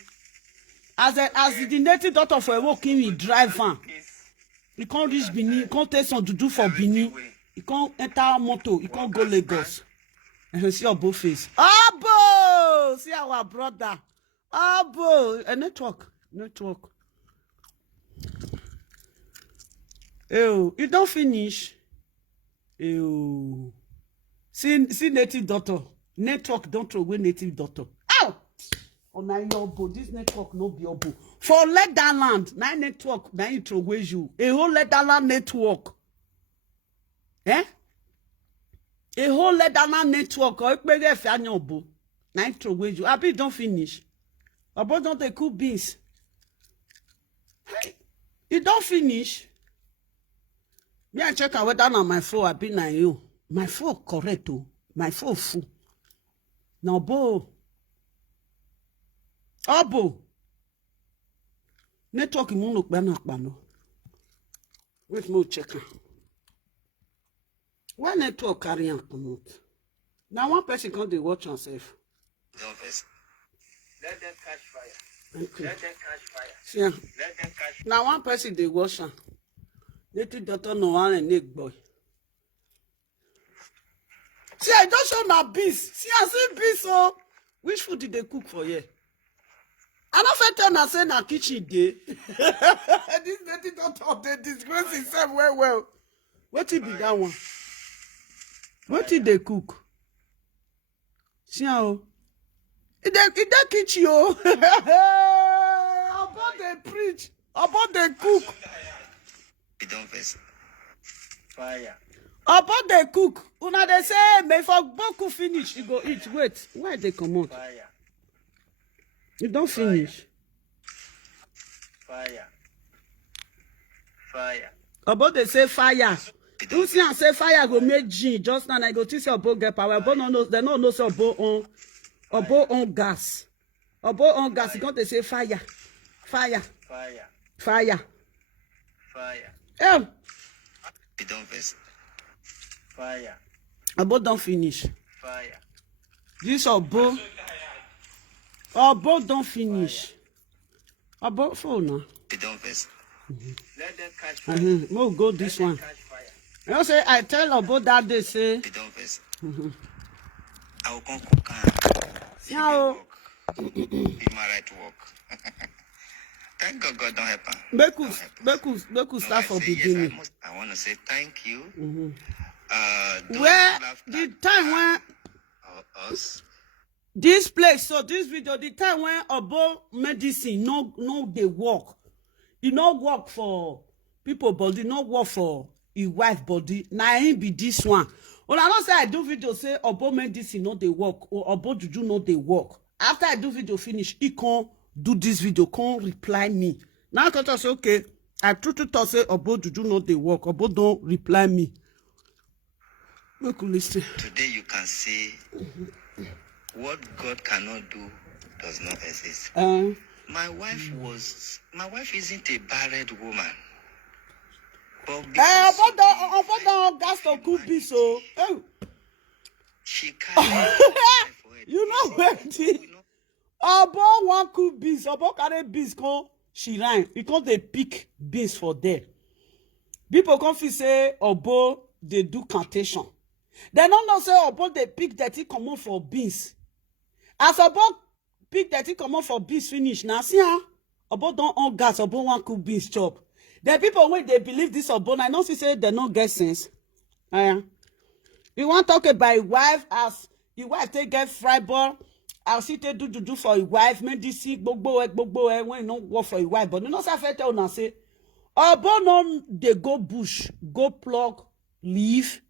As the native daughter for a walking with driver. You can't reach Bini. You can't take some juju for Bini. You can't enter motor. You can't go Lagos. And you see Obo face. Obo! See our brother. Obo! A network. Ew, you don't finish. Ew. See native daughter. Network don't throw away native daughter. Ow! Oh, now your Obo. This network no be Obo. For let that land, now network, now you throw away you. A whole let that land network. Eh? A whole let that land network. Or if you have your Obo, now you throw away you. I be don't finish. Obo don't take cool beans. Hey, you don't finish. Me I check out whether on my phone I be na you. My phone correct oh. My phone full. Now Obo. Network imu look bana no. Wait me check. Why network carry am comot? Now one person can't dey watch himself. Let them catch fire. Okay. Let them catch fire. See, Let them catch. now one person dey watch am. Native daughter no one and egg boy. See, I don't show na bees. See, I see bees so. Which food did they cook for you? I don't fit tell na say na kitchen dey. This native daughter dey disgrace himself well. What be that one? What did they cook? See how? It dey kitchen oh. About they preach, about they cook. You don't face fire. About they cook. Una they say may for boku finish, you go eat. Wait, why they come out? Fire. You don't finish. Fire. Fire. About they say fire. You see and say fire go make gin. Just now I go teach your boat get power. But no know they no know so boat on gas. About on gas, you got to say fire. Fire. Fire. You don't face fire. About don't finish. Fire. This Obo don't finish. About phone now. You don't face. Let them catch fire. We'll go this one. Catch fire. You know, say I tell about that they say. You don't face. I will come cook. Now, Be my right to work. Thank God God don't help her. Make us start from beginning. Yes, I want to say thank you. Where the time when us this place, so this video, the time when Obo medicine no they work. It no work for people body, no work for his wife body. Now him be this one. When I don't say I do video say Obo medicine no they work or Obo juju no they work. After I do video finish, he can't do this video, can't reply me. Now I say okay, I truly thought say Obo juju no they work. Obo don't reply me. Make you listen. Today you can see what God cannot do does not exist. My wife isn't a barren woman. But About the gas to cook beans, so She carried my life for it. you know where the We know Obo one cook beans, Obo carry beans come she ran because they pick beans for there. People come feel say Obo they do cantation. They don't know say Obo they pick dirty comot for beans. As Obo pick dirty comot for beans finish, now see Obo don on gas, Obo one cook beans chop. The people when they believe this Obo, I know say they don't get sense. You want to talk about your wife as your wife take get fry ball. I'll see they do for your wife. Medicine gbogbo when you don't work for your wife. But you know say tell una say Obo no they go bush, go plug leaf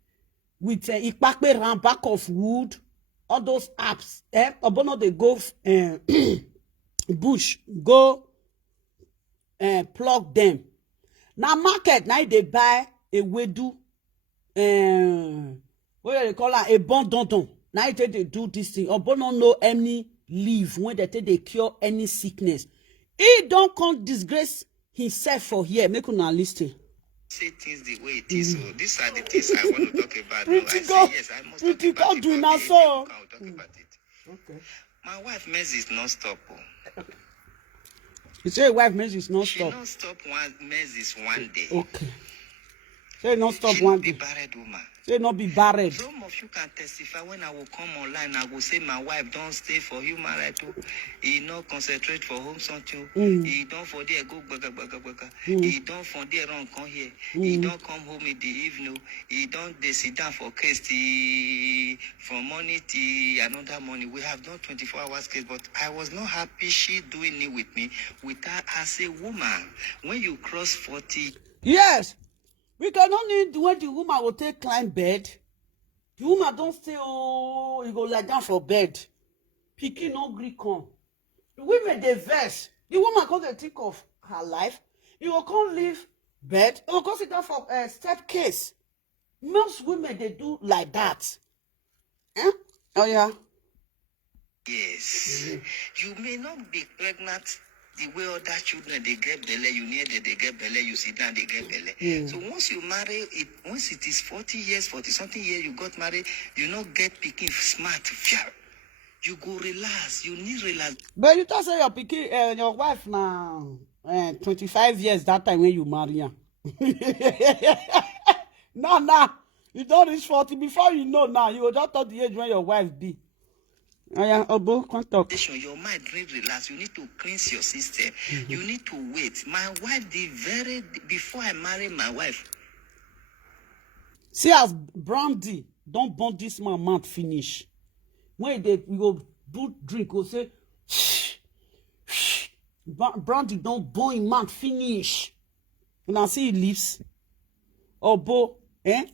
with ikpakpe round back of wood, all those apps. Obo no they go bush, go plug them. Now market now they buy a wedu, what do they call it? A bon don. Now they do this thing. Obo no know any leaf when they take they cure any sickness. He don't come disgrace himself for here. Make una listen. say things the way it is. So these are the things I want to talk about. No, I Pretty say God, yes, I must pretty talk about God it. do But now the so. I will talk about it. Okay. My wife mess is non stop. Oh. You say your wife means it's not She stop. non stop one mess is one day. Okay. Say not stop She one not be day. married woman. Say not be buried. Some of you can testify when I will come online, I will say my wife don't stay for human right too. He not concentrate for home something. He don't for there go baga. He don't for there run come here. He don't come home in the evening. He don't they sit down for case from morning till another morning. We have done 24 hours case, but I was not happy she doing it with me with her as a woman. When you cross 40. Yes. We cannot need when the woman will take climb bed. The woman don't say, oh, you go lie down for bed. Pikin no gree come. The women they vex. The woman come to think of her life. You will come leave bed. You will come sit down for a step case. Most women they do like that. Oh yeah. Yes. You may not be pregnant the way other children they get belly, you near they get belly, you sit down, they get belly. So once you marry, once it is 40 years, 40 something years, you got married, you not get picking smart. You go relax. You need relax. But you thought say your pikin, your wife now 25 years that time when you marry her. No. You don't reach 40 before you know now. You will just thought the age when your wife be. Oh yeah, Obo, come talk. Your mind need relax. You need to cleanse your system. You need to wait. My wife did before I marry my wife. See as Brandy don't burn this man mouth finish. When we go put drink, go say, Brandy don't burn him mouth finish. When I see he leaves, Obo,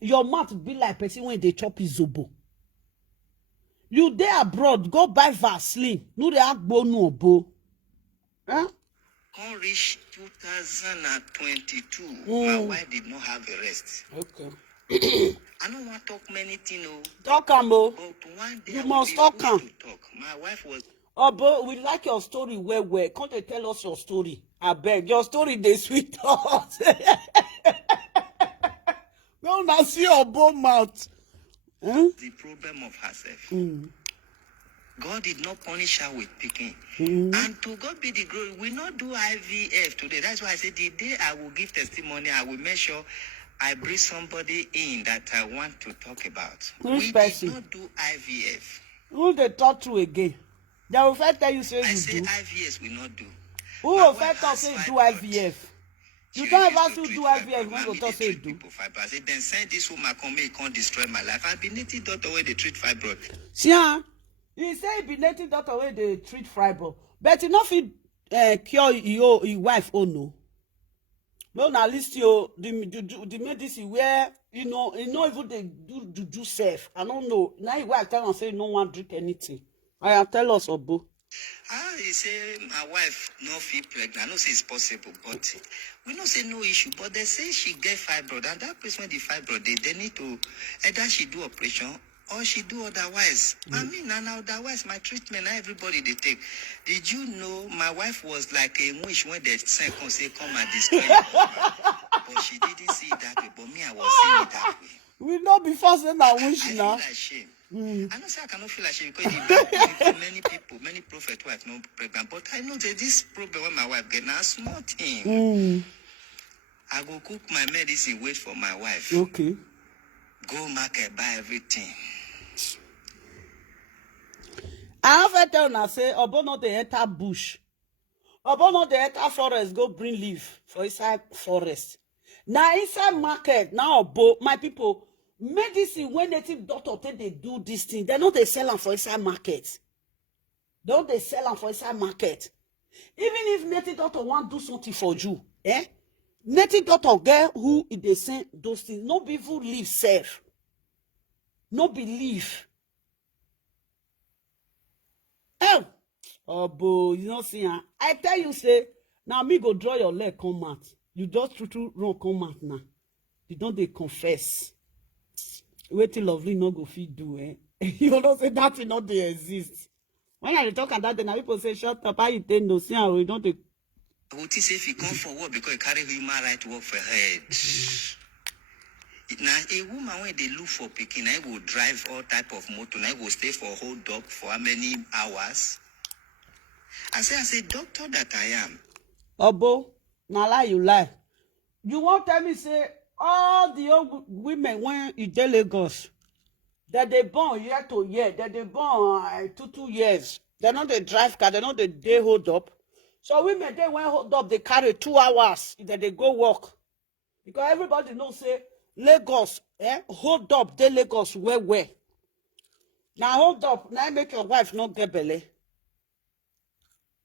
your mouth be like person when they chop his zobo. You there abroad, go buy Vaseline. No, they act no Obo. Come reach 2022. My wife did not have a rest. Okay. I don't want to talk many things. Talk Ambo. But one day You I must will be talk am. to talk. My wife was. Obo, we like your story well. Can't you tell us your story? I beg. Your story they sweet us. No, now see Obo mouth. The problem of herself. God did not punish her with picking. And to God be the glory, we not do IVF today. That's why I said the day I will give testimony, I will make sure I bring somebody in that I want to talk about. Which we person? did not do IVF. Who they talk to again? They will first tell you say I you say do. IVF we not do. Who My will wife first talk has say you do fibroid. IVF? You She don't refuse ever to do treat IVF fibroid. when Now you talk they say you treat do. people fibroid. I say then send this woman come here, can't destroy my life. I've been native doctor where they treat fibroid. See, he say he be native doctor where they treat fibroid, but you not fit cure your wife. Oh no. No, now list you the medicine where you know even they do safe. I don't know. Now your wife tell and say no one drink anything. I tell us Obo. He say my wife no feel pregnant. I know say it's possible, but we no say no issue. But they say she get fibroid, and that person with the fibroid, they need to either she do operation or she do otherwise. I mean, and otherwise my treatment, everybody they take. Did you know my wife was like a wish when they sent come and destroy her? But she didn't see it that way. But me, I was seeing it that way. We know before saying that I wish feel now. ashamed. I know say I cannot feel ashamed because many people, many prophets who have not pregnant. But I know that this problem when my wife get now small thing. I go cook my medicine, wait for my wife. Okay. Go market, buy everything. I have tell now say, Obo no dey enter bush. Obo no dey enter forest, go bring leaf for inside forest. Now inside market, now Obo, my people, medicine when native doctor take they do this thing, they know they sell them for inside market. Don't they sell them for inside market? Even if native doctor want do something for you, native doctor get who they send those things. No be who leave safe. No believe. Oh, boy, you don't see, huh? I tell you, say, now me go draw your leg, come out. You just true run, come out now. You don't they confess. Wait till lovely no go feed do, You don't say that not they exist. When I talk about that, then people say, shut up, how you think no see how we don't they. What he say if he come for work because he carry human right work for head. Now a woman when they look for picking, I will drive all type of motor, I will stay for hold up for how many hours? I say doctor that I am. Obo, now lie you lie. You won't tell me say all the old women when you tell Lagos that they born year to year, that they born 2 years. They know they drive car, they know they hold up. So women they when hold up, they carry 2 hours that they go work. Because everybody knows say Lagos, hold up, they Lagos where. Now hold up, now make your wife not get belly.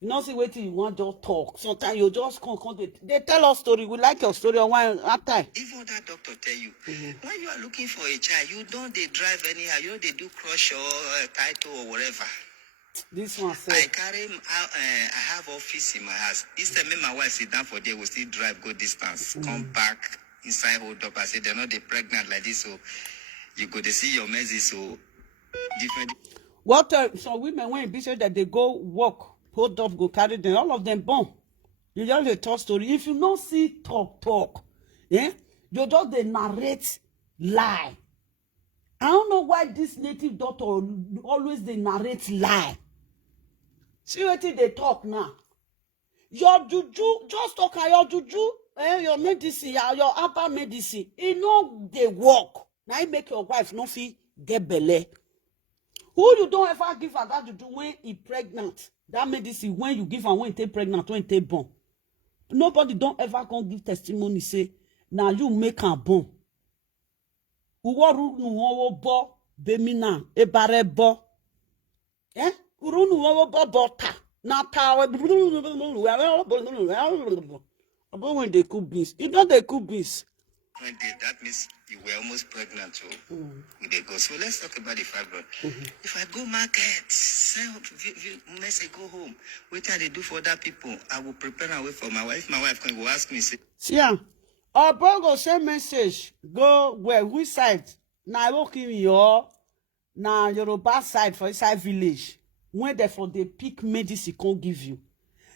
You know, see wait till you want to talk. Sometimes you just come they tell us story. We like your story on one time. Even that doctor tell you, when you are looking for a child, you don't they drive anyhow. You know they do crush or title or whatever. This one I said. carry, I have office in my house. Instead, me my wife sit down for there, we still drive go distance, come back inside hold up. I say they're not they pregnant like this, so you go to see your message so different. What some women when be say that they go walk, hold up, go carry them, all of them born. You just a talk story. If you not see talk, you just they narrate lie. I don't know why this native doctor always they narrate lie. See what they talk now. Your juju, just talk your juju, your medicine, your herbal medicine. It no they work. Now you make your wife no feel get belly. Who you don't ever give her that juju when he pregnant? That medicine when you give her when he pregnant, when he born. Nobody don't ever come give testimony say now you make her born. Uworu nuwo bo bemina ebare bo. Uru nuwo bo bota. Na ta about when they cook beans. You know they cook beans. That means you were almost pregnant so with the go. So let's talk about the fibroid. If I go market, send message go home. What can they do for other people? I will prepare and wait for my wife. My wife can go ask me, say, see ya. Obo go send message. Go where which side? Na working your na Yoruba side for inside village. When they for the pick medicine can't give you.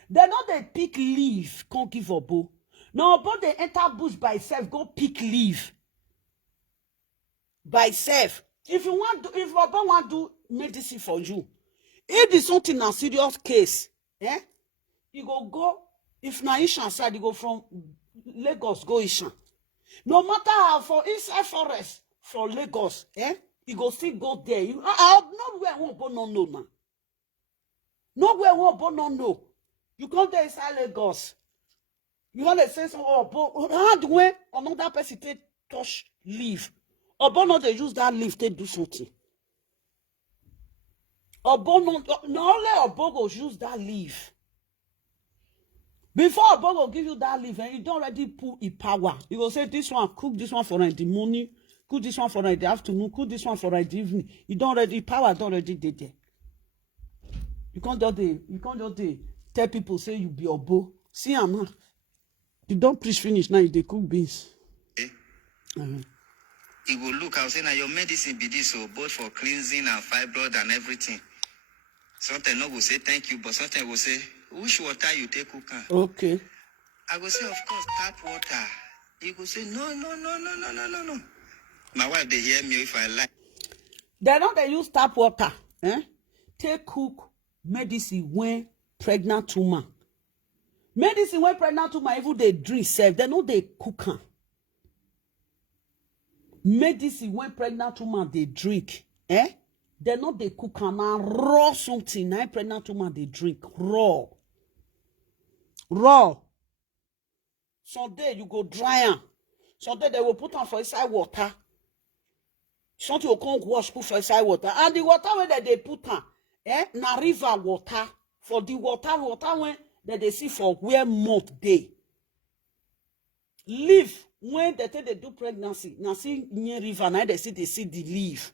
They know they pick leaf can't give Obo. No, Obo they enter bush by itself, go pick leaf. By self. If Obo want to do medicine for you, if it's something a serious case, you go, if na Ishan side, you go from Lagos, go Ishan. No matter how for inside forest, for Lagos, you go still go there. Nowhere Obo no know now. Nowhere Obo no know. You go there inside Lagos. You want to say some hard way another person take touch leaf. Obo not they use that leaf to do something. Obo not only Obo go use that leaf. Before Obo go give you that leaf, and you don't already put in power. You go say this one, cook this one for in the morning, cook this one for in the afternoon, cook this one for in the evening. You don't already power, don't already did there. You can't just tell people say you be Obo. See am. You don't preach finish now, they cook beans. He will look, I'll say, now your medicine be this, so both for cleansing and fibroid and everything. Sometimes no will say thank you, but sometimes will say, which water you take cook? Okay. I will say, of course, tap water. He will say, no. My wife, they hear me if I like. They don't they use tap water. Take cook medicine when pregnant woman. Medicine when pregnant woman even they drink self. They know they cook am. Medicine when pregnant woman they drink. They know they cook am na raw something. Na pregnant woman they drink raw. Raw. Someday you go dry am. Someday they will put am for inside water. Something will come wash put for inside water. And the water where they put am, na river water. For the water when they see for where month day. Leaf when they take they do pregnancy. Na see near river, now they see the leaf.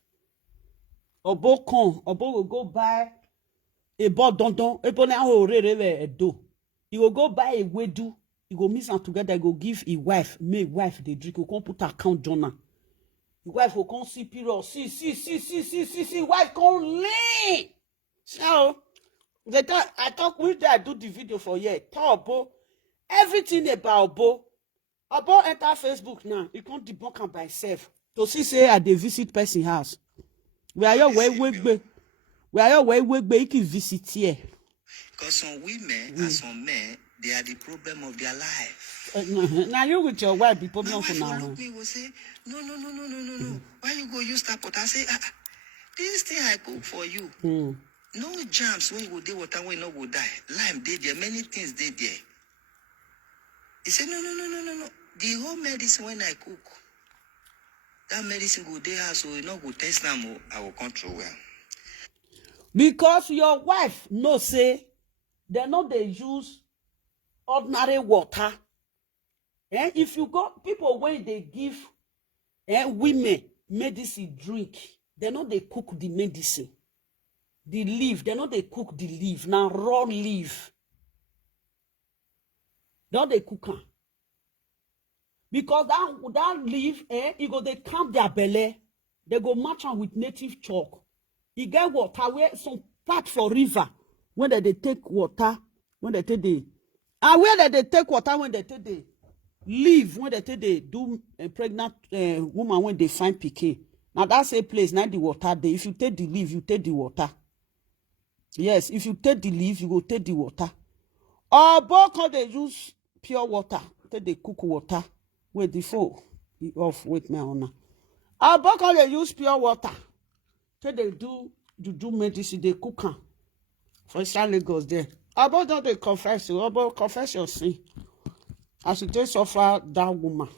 Obo will go buy a bod dondon. Ebo na ho re do. He will go buy a wedu. He go mix them together. He go give his wife. Make wife they drink. He go put account journal. The wife will come see period. See. Wife come lean. So, I talk with that. I do the video for you. Talk about everything about Bo. About enter Facebook now. He can't debunk him by himself. To see say I dey visit person house. We are your way. We are your way. He can visit here. Because some women and some men, they are the problem of their life. Now you with your wife be problem for now. My wife will look me will say, no. Why you go use that pot? I say, this thing I cook for you. No jams when you go dey water when you no go die. Lime dey there, many things dey there. He said, no. The whole medicine when I cook, that medicine go there, so you no go taste them. I will control well. Because your wife no say they know they use ordinary water. If you go people when they give women medicine drink, they know they cook the medicine. The leaf, they know they cook the leaf. Now raw leaf. Don't they cook am? Because that leaf, it go they camp their belly. They go match am with native chalk. You get water where some part for river when they take water, when they take the and where they take water when they take the leave when they take the do a pregnant woman when they find pikin. Now that's a place, not the water there. If you take the leaf, you take the water. Yes, if you take the leaf, you go take the water. Or both they use pure water, take the cook water. Wait before off wait my honor. Or both they use pure water. They do medicine, they cook am for inside Lagos there. About don't they confess you? About confess your sin. As you take suffer that woman.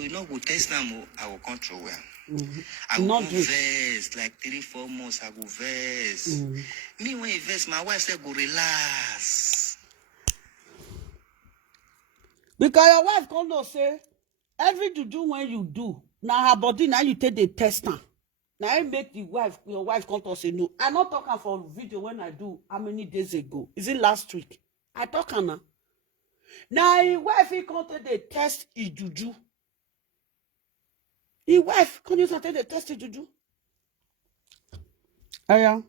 You know, go test them, I will control well. I Not will verse like 3-4 months. I go verse. Me when I verse, my wife said go relax. Because your wife come to say every juju when you do now her body now you take the test am. Now I make your wife come to say no. I'm not talking for video when I do how many days ago. Is it last week? I talk now. Now your wife he come to the test his juju. His wife come to the test his juju. I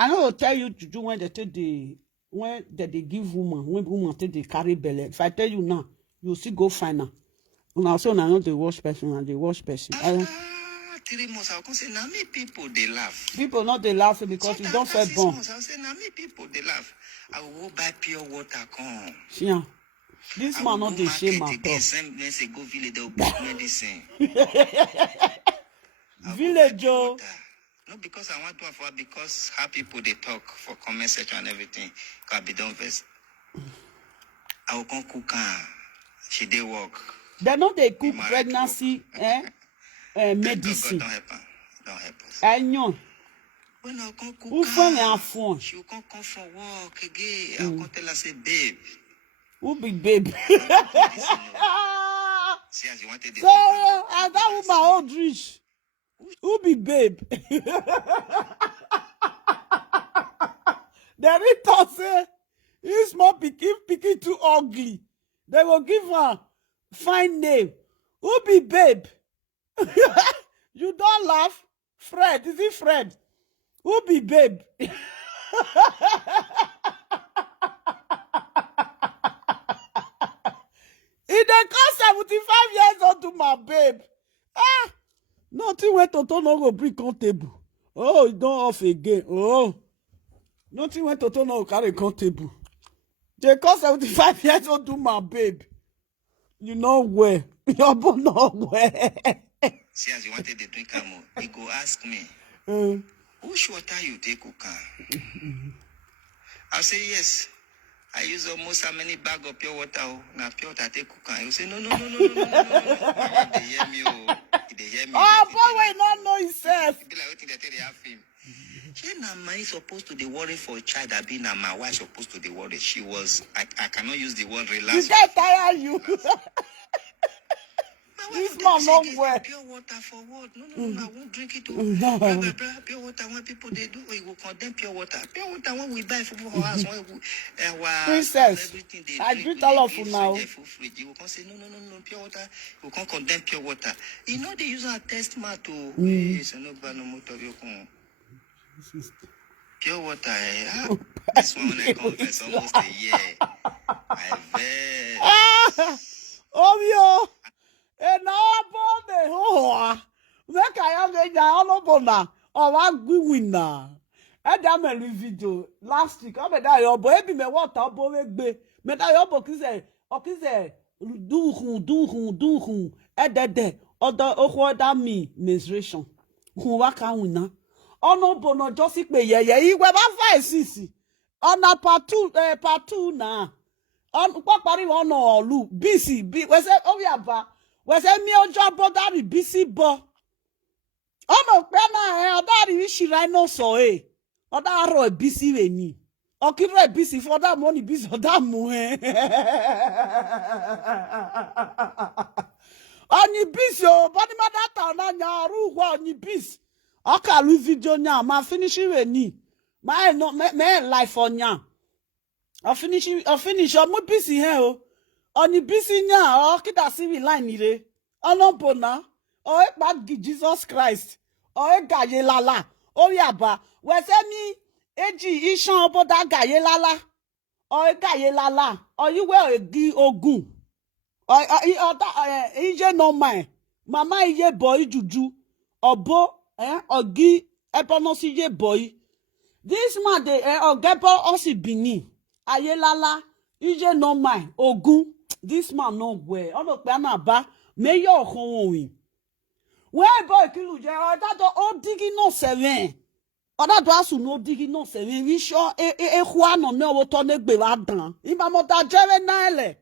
know tell you juju when they take when they give woman when woman take the carry belly. If I tell you now, you still go find her. Now so now the wash person and the wash person. 3 months, I will say, now me people, they laugh. People not they laughing because you don't feel born. I will say, now me people, they laugh. I will go buy pure water, come. Yeah. This man not the shame at all. Same message, go village, they'll put medicine. Village, Joe. Not because I want to afford, because how people they talk for comment section and everything. Can be done first. I will come cook her. She dey work. They know they cook pregnancy, medicine. God don't help us. I know. When I come cook Who find her phone? she will come from work again. I'll come tell her, say, babe. Who be babe? See, as you wanted So, that woman old rich. Who be babe? The Rita say, this small pikin too ugly. They will give her fine name. Who be babe? You don't laugh? Fred, is it Fred? Who be babe? It dey cost 75 years old to my babe. Nothing went to no go bring on table. Oh, it don't off again. Oh, nothing went to no carry on table. They cost 75 years old to my babe. You know where? Your born nowhere. See, as you wanted the drink, he go ask me, which water you take, Kuka? I'll say, yes. I use almost how many bag of pure water. Now pure water take Kuka. He'll say, no. My wife, they hear me. They hear me. Oh, boy, we don't know himself. Be like, waiting, they have him. She na my supposed to the worry for a child that been na my wife supposed to the worry. She was I cannot use the word relax. You get tired, you. This man not well. Pure water for what? No, I won't drink it. Pure water, when people they do, we will condemn pure water. Pure water, when we buy for us, when we, Princess, everything they I drink, drink all of you now. You will say, no, pure water. You can't condemn pure water. You know, they use a test mat to, pure water. This one, when I come, it's almost a year. I bet. Oh, yo. And now, Bonnie, oh, make I have a Yanobona or one good winner. And I'm a video last week. I'm a die, baby, me what up, boy, me die up, okay, do, and that day, other, that me, menstruation. Who waka winner. Oh, no, bono, just sick me, yeah, he were about 5 cc. On a part two now. On what party on or look, busy, was it, oh, yeah, ba. Wese mi ojo bodari bisi bo. Ono pe na odari wishi rhino so Oda ro bisi we ni. Okiro bisi for that money bisi oda mu Oni bisi o body ma data na nya ru kwa oni bisi. Oka lu video nya ma finish we ni. Ma no me life on nya. I finish o mo bisi he o. Oni bisi nya o kida si line ire ono bona o e pa Jesus Christ o e gaye lala o yaba we se mi eji isan oboda gaye lala o e gaye lala o yiwe egi ogun o ije no mai mama iye boy juju obo ogi ebono si ye boy this man dey ogebo osi bini aye lala ije no mai ogun. This man no way. Ono pe na ba me yo kon win. When boy kilu je that o digi no 7. Oda do asu no digi no 7. We sure e hua no me o to ne gbe wa dan. Ima mo da jere na ele.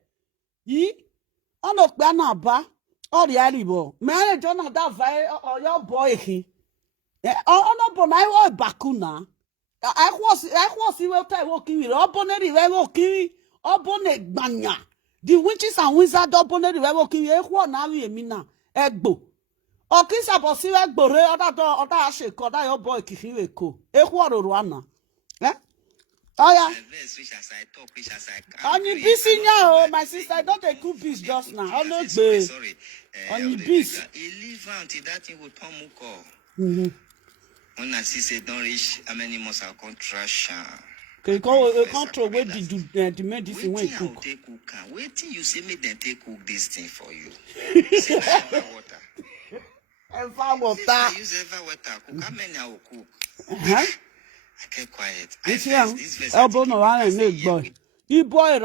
Yi ono pe na ba o ri aribo. Me re jo na da vai o your boy hi. Ono bo na o bakuna. I was we tell wo kiri. Obo ne ri we wo kiri. Obo ne gbanya. The witches and wizards open the way working a one now, Mina, Egbo. O Kisa Bossi Egbo, other Ashe, Koda, your boy Kifiko, Equado Ruana. Eh? Oh, yeah. On your busy now, my sister, I don't take 2 pieces just now. I'm not sorry. On your busy. He leave until that thing will come muko. When I see say don't reach how many months I'll contract. Control where the medicine when cook. Waiting you say make them take cook this thing for you. Say ever water. Ever water. I use ever water. Cook. How many I will cook? I kept quiet. This verse. Elbow no one make boy. He boy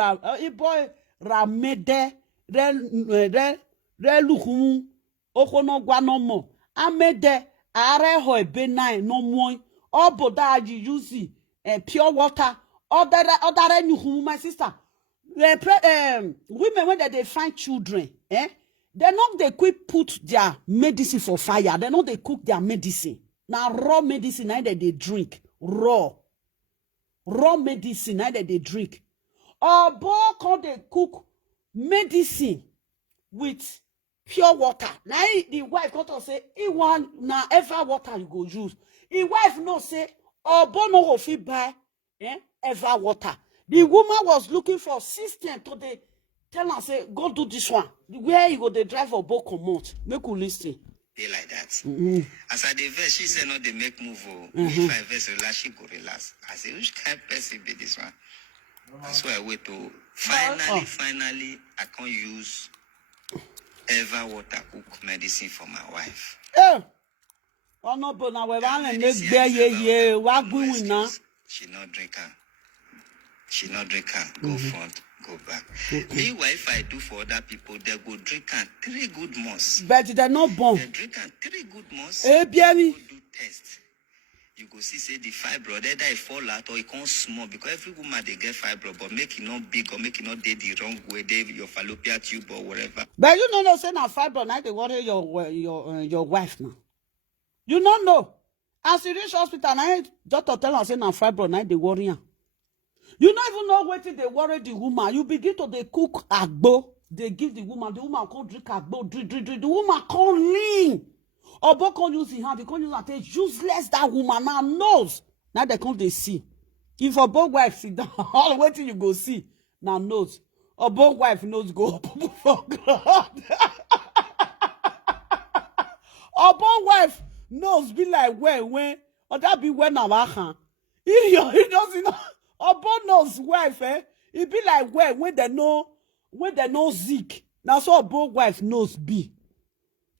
ramede re lukumu. Oko no gwa no mo. Amede are ho ebe nine no mo. Obo da ji use pure water. Other new my sister. Women when they find children, they not they quick put their medicine for fire. They not they cook their medicine. Now raw medicine either they drink raw medicine either they drink. Or boy can they cook medicine with pure water. Now the wife got to say, "He want now ever water you go use." The wife no say, "Oh, boy no go fit buy ever water." The woman was looking for system to the tell her say, "Go do this one." Where you go they drive for both comot. Make you listen. They like that. As I the verse, she said no, they make move. If I verse relax, she go relax. I say, which kind of person be this one? That's why I wait to finally, I can't use ever water cook medicine for my wife. Eh. Oh no, but now we're That on medicine the I use yeah. ever What water, no going now? excuse. She not drink her. She not drink her. Go front, go back. Meanwhile, if I do for other people, they go drink her 3 good months. But they're not born. They drink her 3 good months. Eh, Biani. Go do test. You go see say the fibroid either it fall out or it come small because every woman they get fibroid, but make it not big or make it not dey the wrong way, dey your fallopian tube or whatever. But you know, say now fibroid, now they worry your wife now. You don't know. As you reach hospital, now doctor tell us say now fibroid, now they worry am. You don't even know what they worry the woman. You begin to they cook agbo. They give the woman can't drink agbo, drink. The woman can't lean. Obo can't use his hand, they can't use her taste. Useless that woman now knows. Now they can't they see. If a both wife sit down, all waiting you go see. Now knows. A both wife knows go up for God. A both wife knows be like when or that be when I he doesn't know. Obo knows wife, it be like when they know Zeke. Now so Obo wife knows be.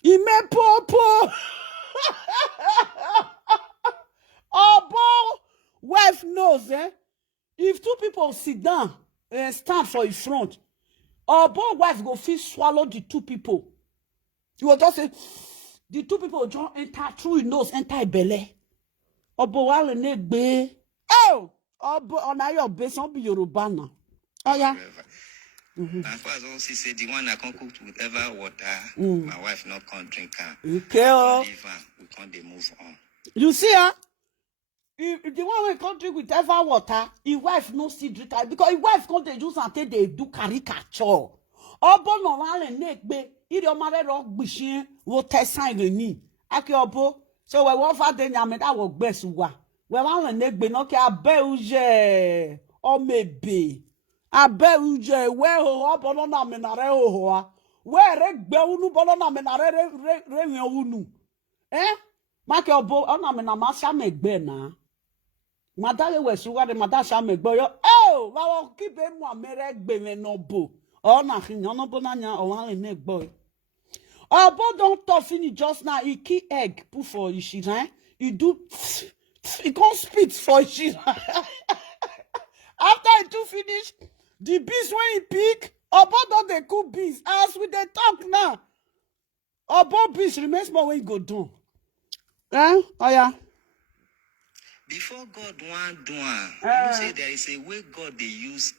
He may popo. Obo wife knows, if 2 people sit down and stand for his front, Obo wife go feel swallow the 2 people. You will just say the 2 people don't enter through his nose, enter his belly. Obo wale negbe. Oh! On your base, on be Yoruba now. Oh, yeah. As far as I say, the one I can cook with ever water, my wife not can drink her. Okay. Leave her, we can't they move on. You see, if the one we can't drink with ever water, his wife no see drink her because his wife can't they use until they do caricature. Obo no wale negbe. Your mother rock bishin will test sign the knee. Akiobo. So we want for the nyame that will best wa. We want to negbe no ke abeuje or maybe abeuje where ho bono na menare ho where regbe unu bono na menare re unu make obo ona me na masha megbe na madale we suwa de madasha megbe yo wa wo kibe mu amere gbe me no bo ona hin no bo na nya o wan negbe Obo don't talk finish just now. He key egg put for Ishiran. He do. He can't spit for Ishiran. After he do finish, the bees when he pick, Obo don't they cook bees. As we they talk now, Obo bees remains more when he go down. Oh yeah. Before God want do you say there is a way God they use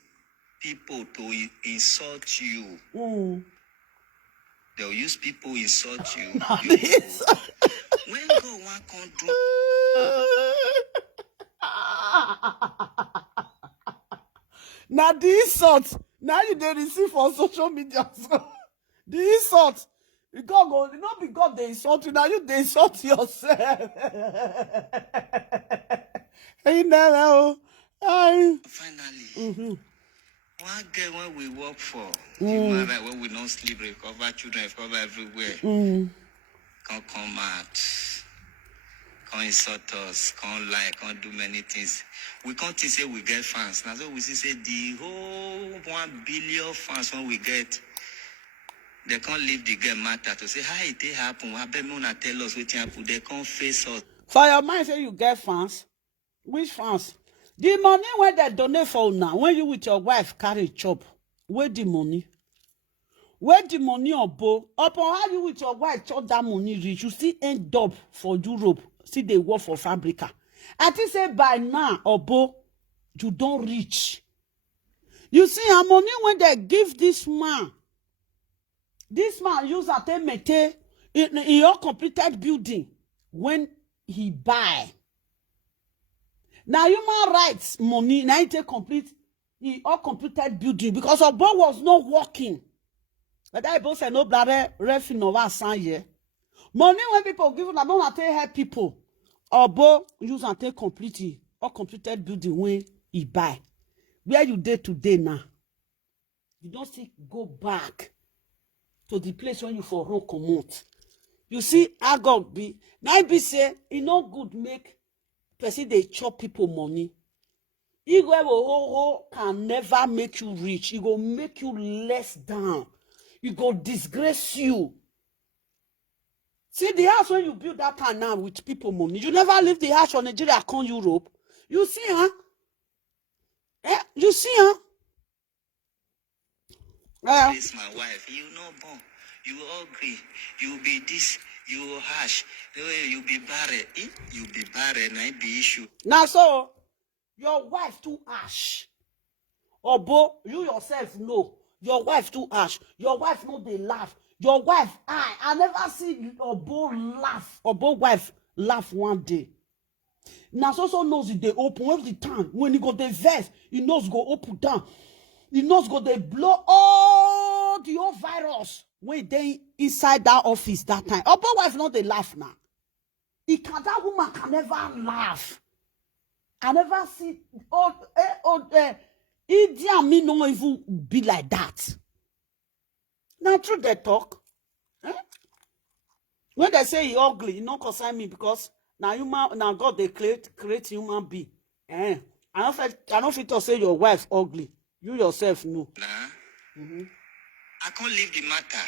people to insult you. They'll use people insult you. When God want come do now the insult, now you they receive on social media. So the insult, God go, not because they insult you, now you they insult yourself. Hey, now, finally. One girl when we work for, human right, when we don't sleep, recover children, recover everywhere. Can't come out, can't insult us, can't lie, can't do many things. We can't say we get fans. Now so we say the whole 1 billion fans when we get, they can't leave the girl matter to say how it happen. I bet me not tell us what happen. They can't face us. For your mind say you get fans. Which fans? The money when they donate for now, when you with your wife carry chop, where the money? Where the money Obo? Upon how you with your wife chop that money reach, you still end up for Europe. See they work for Fabrica. I think say by now, Obo, you don't reach. You see how money when they give this man use at mete in your completed building when he buy. Now human rights money, now it take complete the all completed building because Obo was not working. But I both say no bladder ref no was sign. Money when people give them, I don't help people. Obo use and take completely all completed building when he buy. Where you day today now? You don't see go back to the place when you for run commute. You see, I got be now be say it no good make person they chop people money. Igwe can never make you rich. It will make you less down. He go disgrace you. See the house when you build that time now with people money. You never leave the house from Nigeria, come Europe. You see, huh? You see, huh? This my wife. You know, born. You ugly. You be this. You harsh. You be barren. You be barren. I be issue. Now, so your wife too harsh. Obo, you yourself know. Your wife too harsh. Your wife know they laugh. Your wife, I never see Obo laugh. Obo wife laugh one day. Now so knows it they open every time. When he go the verse, he knows go open down. He knows go they blow all the old virus when they inside that office that time. Obo wife not they laugh now. That woman can never laugh. I never see Idi and me no even be like that. Now true they talk. When they say he ugly, it not concern me because now God they create human being. I don't fit to say your wife ugly. You yourself know. Nah. I can't leave the matter.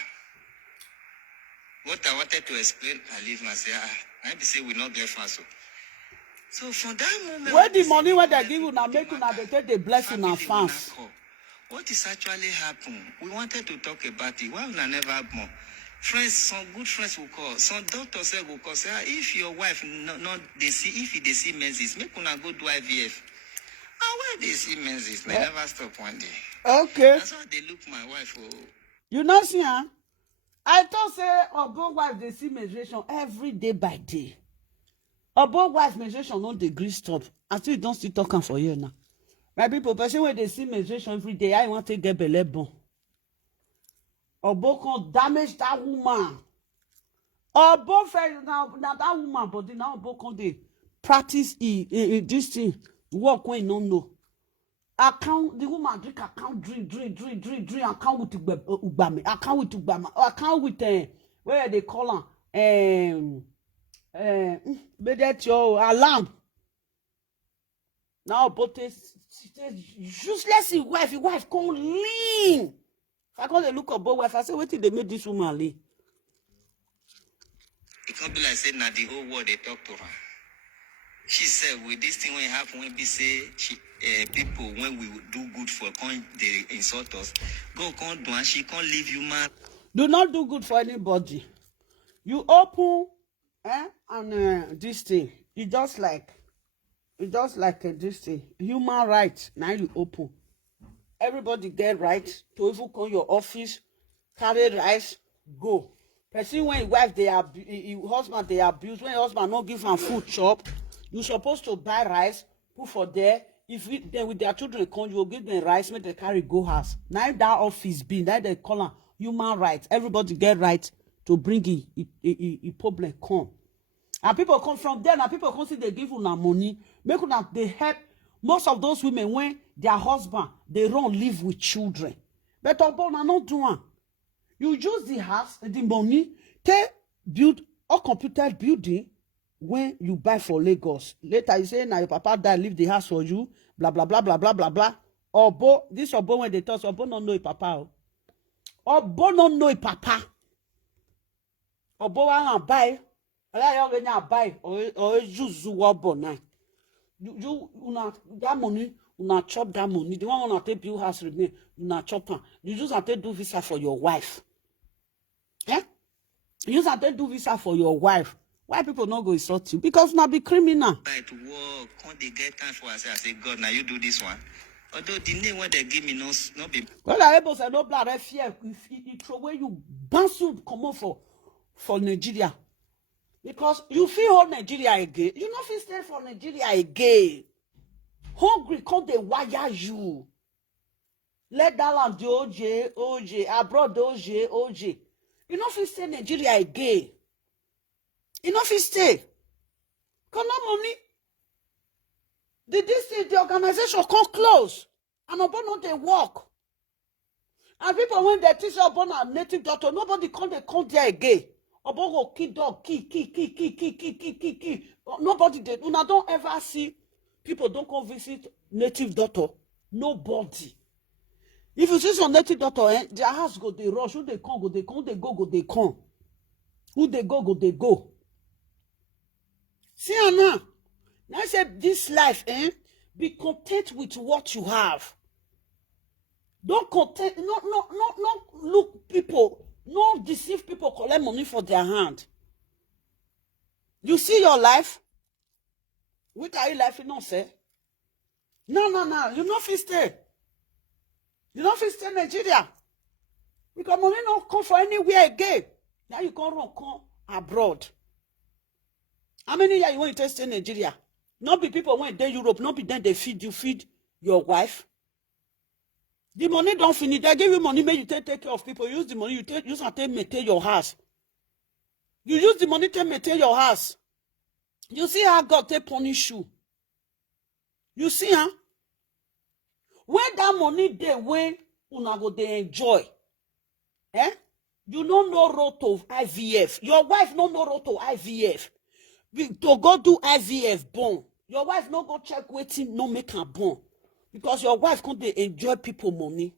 What I wanted to explain, I leave myself. I be say we not get fast. So from that moment, where the money when they give you now make you now they take the blessing and fans. What is actually happened? We wanted to talk about it. Why we never have more? Friends, some good friends will call. Some doctors will call. Say, if your wife not they see if they see menses, make una go do IVF. And where they see menses, they never stop one day. Okay. That's why they look my wife. Oh. You know see, huh? I thought say Obo wife they see menstruation every day by day. Obo wife menstruation no degree stop. Until you don't still talking for you now. My people, person when they see menstruation every day, I want to get belle bon. Obo can damage that woman. Obo now that woman body now Obo can they practice this thing work when you don't know. Account the woman drink account drink account with ubame account with ubama account with where they call her alarm. Now both useless wife come lean. If I call the look of both wife, I say wait till they make this woman lean. It can't be like say now the whole world they talk to her. She said with this thing when it happen when we say people when we do good for they insult us, go can't do and she can't leave you man. Do not do good for anybody. You open and this thing. It's just like this thing. Human rights. Now you open. Everybody get right to even call your office, carry rice, go. Person when his wife husband they abuse, when your husband not give him food chop, you supposed to buy rice, put for there. If then with their children come, you will give them rice, make they carry go house. Now that office be, now they call them human rights. Everybody get right to bring a problem come. And people come from there, and people come see they give una money, make una they help most of those women when their husband they run live with children. But Obo na not doing. You use the house, the money, to build a computer building when you buy for Lagos. Later you say now your papa died, leave the house for you, blah blah blah blah blah blah blah. Obo, this Obo when they talk, Obo don't know a papa. Obo don't know a papa. Obo wanna buy. I buy or use Obo now. You that money, una chop that money. The one wanna take build house remain, una chop am. You just have to do visa for your wife. You just have to do visa for your wife. Why people not go insult you? Because now be criminal. Right work, can't they get time for us? I say, God, now you do this one. Although the name what they give me not be. Well, I able say no blood fear. If he throw away you bounce you come on for Nigeria. Because you feel hold Nigeria again. You not feel stay for Nigeria again. Hungry come they wire you. Let that land OJ, abroad OJ. You not feel stay Nigeria again. You know if you stay, because no money. The organization come close, and upon not they work. And people when they teach upon a native doctor, nobody come they come there again. Upon go key dog, key. Nobody did. Una don't ever see people don't come visit native doctor. Nobody. If you see some native doctor, their house go, they rush. Who they come, go, they come, they go, they come. Who they go, they go. See now. Now I said this life, be content with what you have. Don't content, not look people, not deceive people, collect money for their hand. You see your life? What are you life? You not say? No. You not fit stay. You not fit stay in Nigeria. Because money not come for anywhere again. Now you can't run come abroad. How many years you want to stay in Nigeria? Not be people when they Europe, not be then they feed your wife. The money don't finish. They give you money, make you take care of people. Use the money, use and maintain your house. You use the money to maintain your house. You see how God take punish you. You see, huh? When that money they when una go they enjoy, you don't know road to IVF. Your wife no road to IVF. To go do IVF born. Your wife no go check waiting, no make her born. Because your wife can't enjoy people money.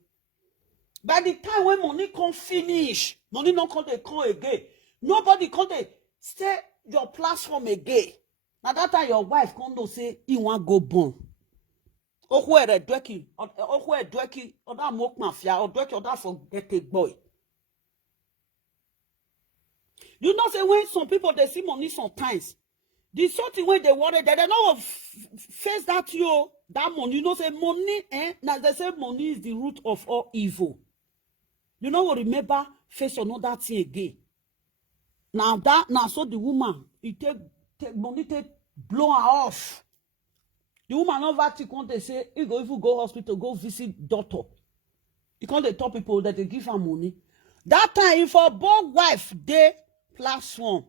By the time when money can't finish, money not can't come again. Nobody can't stay your platform again. Now that time your wife can't say he want go born. Oh where dweki, other mock mafia, or dweki other forget a boy. You know say when some people they see money sometimes. The something when they worry that they don't face that money. You know say money, now they say money is the root of all evil. You know what? Remember face another thing again. Now so the woman it take money take blow her off. The woman over to come they say if you go hospital go visit doctor. You can't they tell people that they give her money. That time if a both wife they platform,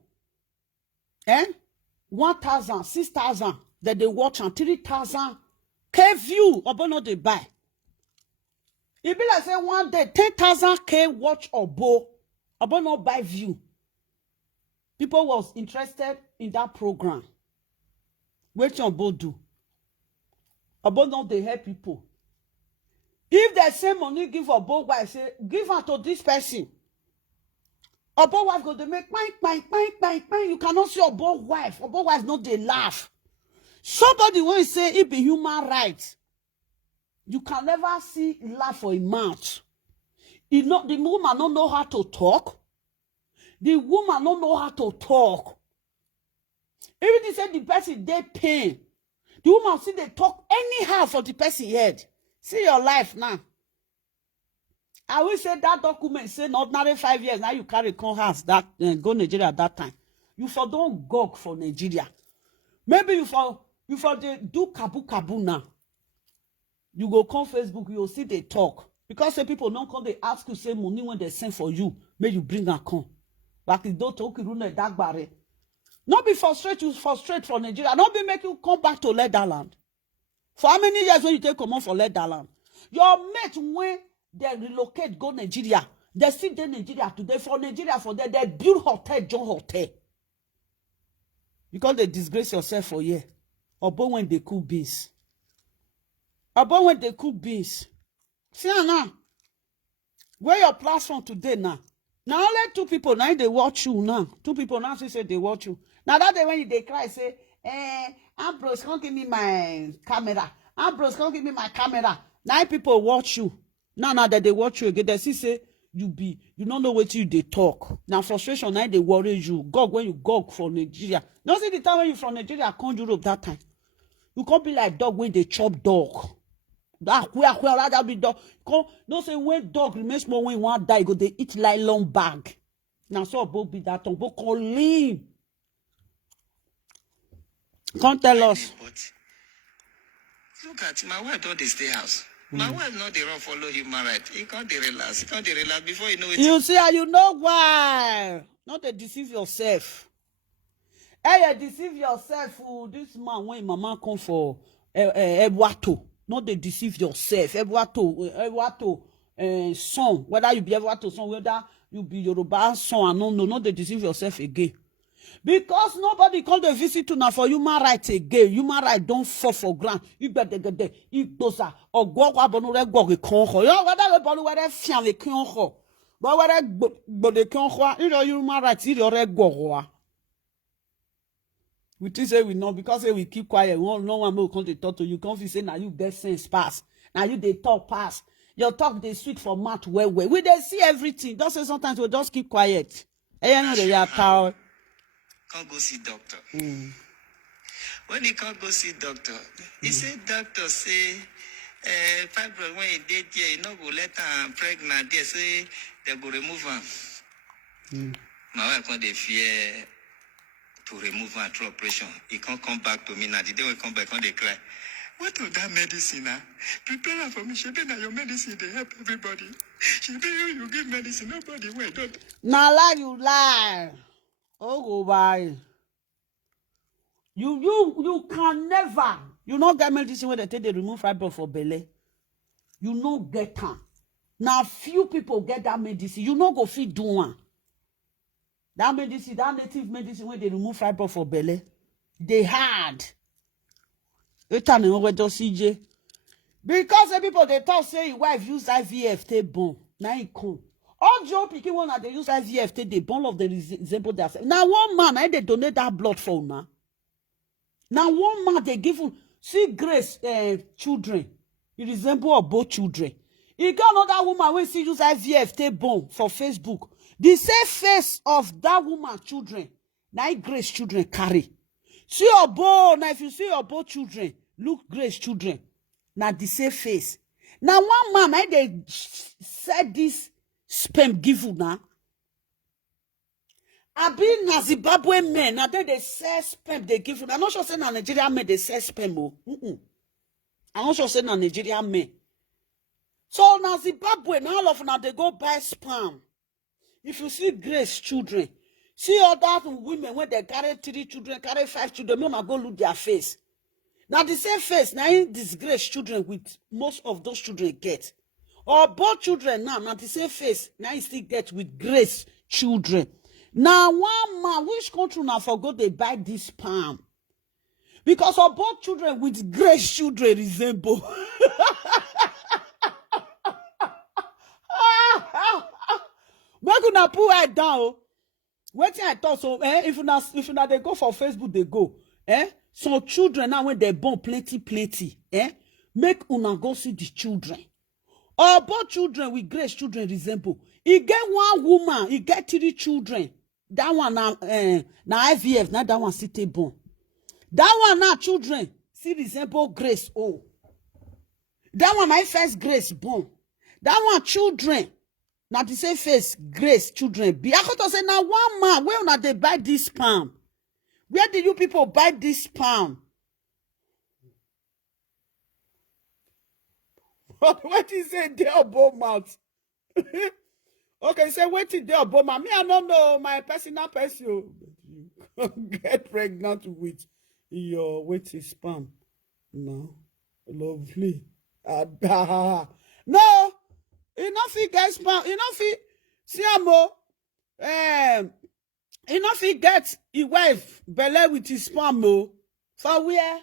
1,000, 6,000 that they watch and 3,000 K view or no they buy. It be like say one day 10,000 K watch or not buy view. People was interested in that program. What your both do? About not they help people. If they say money give for both wife, say give her to this person. Or both wife go to make bang. You cannot see your both wife. Or both wife not they laugh. Somebody will say it be human rights. You can never see laugh for a mouth. The woman don't know how to talk. The woman don't know how to talk. Even they say the person they pain. The woman see they talk anyhow for the person head. See your life now. I will say that document say ordinary 5 years now you carry come house that go Nigeria at that time. You for don't gog for Nigeria. Maybe you for they do kabu now. You go come Facebook, you'll see they talk. Because say people don't come, they ask you say money when they send for you, may you bring and come. But if don't talk, you that barre. Not be frustrated, you frustrate for Nigeria. Not be make you come back to Netherlands. For how many years when you take come on for Netherlands? Your mate when they relocate go Nigeria, they still in Nigeria today. For Nigeria for them, they build hotel, John Hotel. Because they disgrace yourself for year. Or when they cook beans. About when they cook beans. See now. Where your platform today now? Now only 2 people now they watch you now. 2 people now say they watch you. Now that day when they cry say, Ambrose can't give me my camera. Ambrose can't give me my camera. 9 people watch you. Now that they watch you again, they see say you don't know what you they talk. Now frustration now they worry you. Gog when you gog from Nigeria. Don't see the time when you from Nigeria come Europe that time. You can't be like dog when they chop dog. That where be dog. Don't say when dog remains more when one die go they eat nylon bag. Now so both be that tongue. Both call lean. Can't tell us. But look at my wife don't they stay house. My wife not they run follow human right. He can't they relax. He can't they relax before you know it. You see, you know why? Not to deceive yourself. Hey, you deceive yourself. This man when mama come for Ebuato. Not to deceive yourself. Ebuato, son. Whether you be Ebuato son, whether you be Yoruba son, I don't know. Not to deceive yourself again. Because nobody called the visit to now for human rights again. Human rights don't fall for ground. You get the igbosa or go abonu re go konho. You whether the bonu whether fian le konho. But whether the konho, you know human rights, you re go. We think say we know because say we keep quiet. No one will come to talk to you. Can't say now you get sense pass. Now you they talk pass. Your talk they sweet for mouth well. We they see everything. Don't say sometimes we just keep quiet. You know they are power. Can't go see doctor. When he can't go see doctor, he said doctor say fibroid when he did here, he not go let her pregnant. They say they go remove her. My wife when they fear to remove her through operation. He can't come back to me now. The day we come back, when they cry. What of that medicine? Prepare her for me. She be now your medicine. They help everybody. She be you give medicine. Nobody wait. Don't. Now lie you lie. Oh go by. You can never. You not get medicine when they take they remove fibroid for belly. You not get her. Now few people get that medicine. You not go feed do one. That medicine, that native medicine when they remove fibroid for belly, they hard. Because the people they talk say your wife use IVF they born. Now it come. All Joe picking one that they use IVF they born of the resemble themselves. Now one man I they donate that blood for now. Now one man they give him see Grace children. He resemble of both children. He got another woman when she use IVF they born for Facebook. The same face of that woman children. Now Grace children carry. See your bow. Now if you see your both children, look Grace children. Now the same face. Now one man, they said this sperm give you now. I been na Zimbabwe men. Now they say sperm they give you. I'm not sure say na Nigerian men they say sperm. I'm not sure say na Nigerian men. So now Zimbabwe, now all of now they go buy sperm. If you see Grace children, see other women when they carry 3 children, carry 5 children, no go look their face. Now the same face, now in disgrace children with most of those children get. Or both children now the same face, now you still get with Grace children. Now one man, which country now forgot they buy this palm? Because of both children with Grace children resemble. We're gonna put it down. What I thought so, if you now they go for Facebook, they go. Some children now when they born plenty, make una go see the children. Or both children with Grace children resemble. He get one woman, he get 3 children. That one now IVF, now that one city born. That one now children see resemble Grace. Oh, that one my first Grace born. That one children. Now the same face, Grace, children. Be I to say now one man, where now they buy this palm? Where did you people buy this palm? What is it there about mouth? Okay, say what is there about mouth? Me, I don't know my personal person. Get pregnant with your what is palm? No, lovely. No. Enough he gets spam. Enough he see amo. Enough he gets his wife belly with his spam. For where?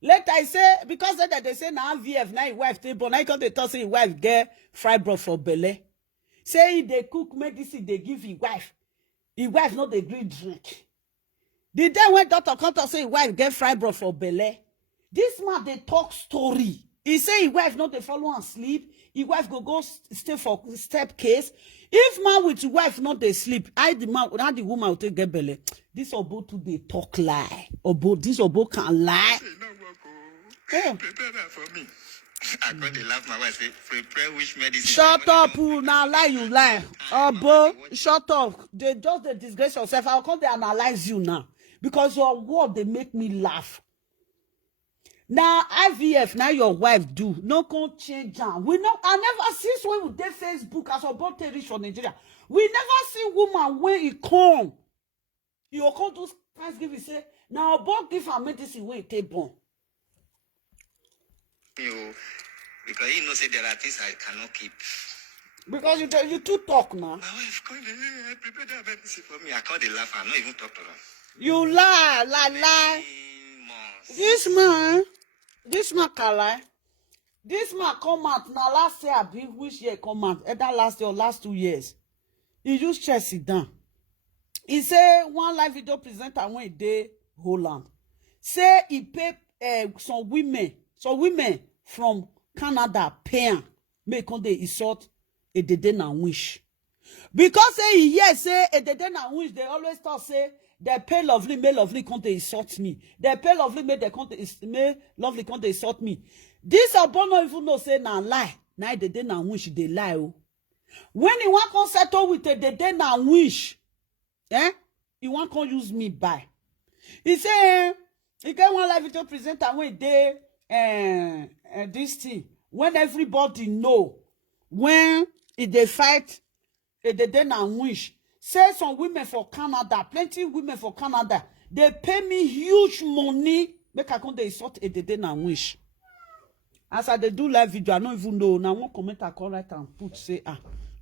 Later I say because they say now VF now his wife table. Now because they talk say his wife get fibroid for belly. Say they cook medicine they give his wife. His wife not the green drink. The day when doctor come to say his wife get fibroid for belly. This man they talk story. He say his wife not they follow and sleep. His wife go stay for step case. If man with his wife not they sleep, how the woman will take get belly. This obo to they talk lie. This obo can lie. Prepare that for me. I got to laugh my wife say prepare which medicine. Shut up, now lie you lie. Obo, shut up. They just they disgrace yourself. I'll come to analyze you now. Because your word they make me laugh. Now IVF, now your wife do. No can change am. We know I never since when we did Facebook as about to reach for Nigeria. We never see woman when he come. He will come to Thanksgiving say, now about give her medicine when he take born. You because he knows say there are things I cannot keep. Because you too talk now. My wife called prepare that medicine for me. I called the laugh and not even talk to her. You lie. Months. This man can lie. This man come out now last year, which year come out? Either last year or last 2 years. He just chest sit down. He say one live video presenter when he dey Holland. Say he pay some women from Canada pay am make come dey insult a dede na wish. Because say he hear say a dede na wish, they always talk say they pay lovely, may lovely come dey insult me. They pay lovely, may they come may lovely come dey insult me. This Obo no even know say na lie. Na a dede na wish dey lie oh. When he want come settle with a dede na wish, he want come use me by. He say he get one live video presenter when they this thing when everybody know when they fight they na wish. Say some women for Canada, plenty women for Canada, they pay me huge money make I come dey insult a they na wish. As I dey do live video, I don't even know. Now one comment I come write and put say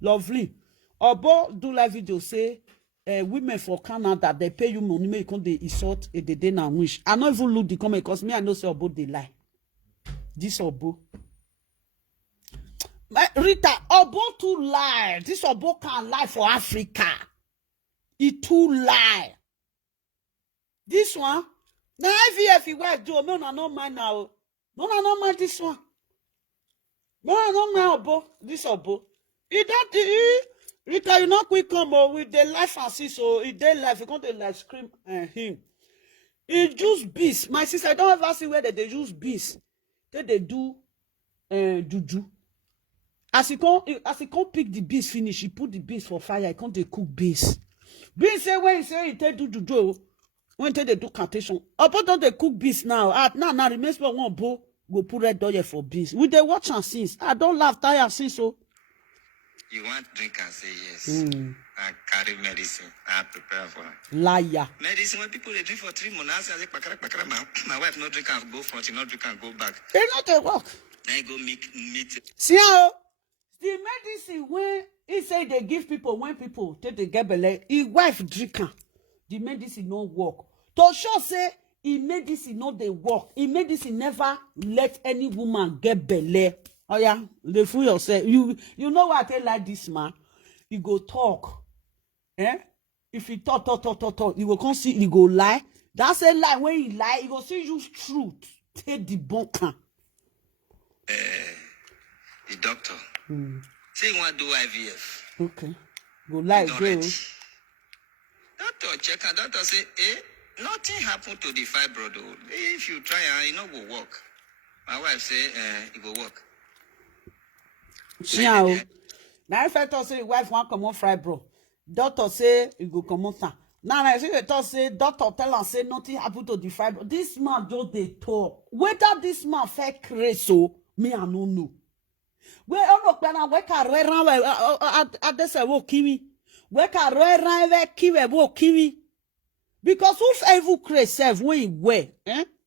lovely. Obo do live video say women for Canada, they pay you money make you come dey insult a they na wish. I don't even look the comment because me I know say Obo they lie. This Obo. Rita, Obo too lie. This Obo can't lie for Africa. He too lie. This one, now IVF he wife do. No, no mind now. No mind this one. No mind Obo. This Obo. He don't. Rita, you not quick come with the life and see so he dey life. You can't like scream him. He use beast. My sister, I don't ever see where they use beast. They do juju. As he can't pick the beast finish, he put the beast for fire. He can't dey cook beast. Beast say when he say he take do juju, when they do cantation. About don't they cook beast now? Now remains for one bow go put red oil for beast. We dey watch and since. I don't laugh tire since so. You want drink and say yes. I carry medicine. I prepare for it. Liar. Medicine, when people they drink for 3 months, I say, my wife not drink and go front, she not drink and go back. They not dey work. Then you go meet. See how the medicine when he say they give people when people take the get belle, his wife drink am. The medicine no work. To show say he medicine no dey work. He medicine never let any woman get belle. Oh yeah, they fool yourself. You know what I like this man? He go talk. If he talk, he will come see, he go lie. That's a lie. When he lie, he go see use truth. Take the bunker. The doctor. Say you want to do IVF. Okay. Go lie, Not go. ready. Doctor check and doctor say, nothing happened to the fibroid. If you try and it no go work. My wife say, it go work. See how? Now if I talk say wife want come on fibro, doctor say you go come on. Now I see the talk say doctor tell am say nothing happened to the fibro. This man just dey talk. Whether this man fake crazy so me I no know. We all na we ka re ran we adese wo kimi. We ka re ran we kiwe wo kimi. Because who evil crazy self when he wear,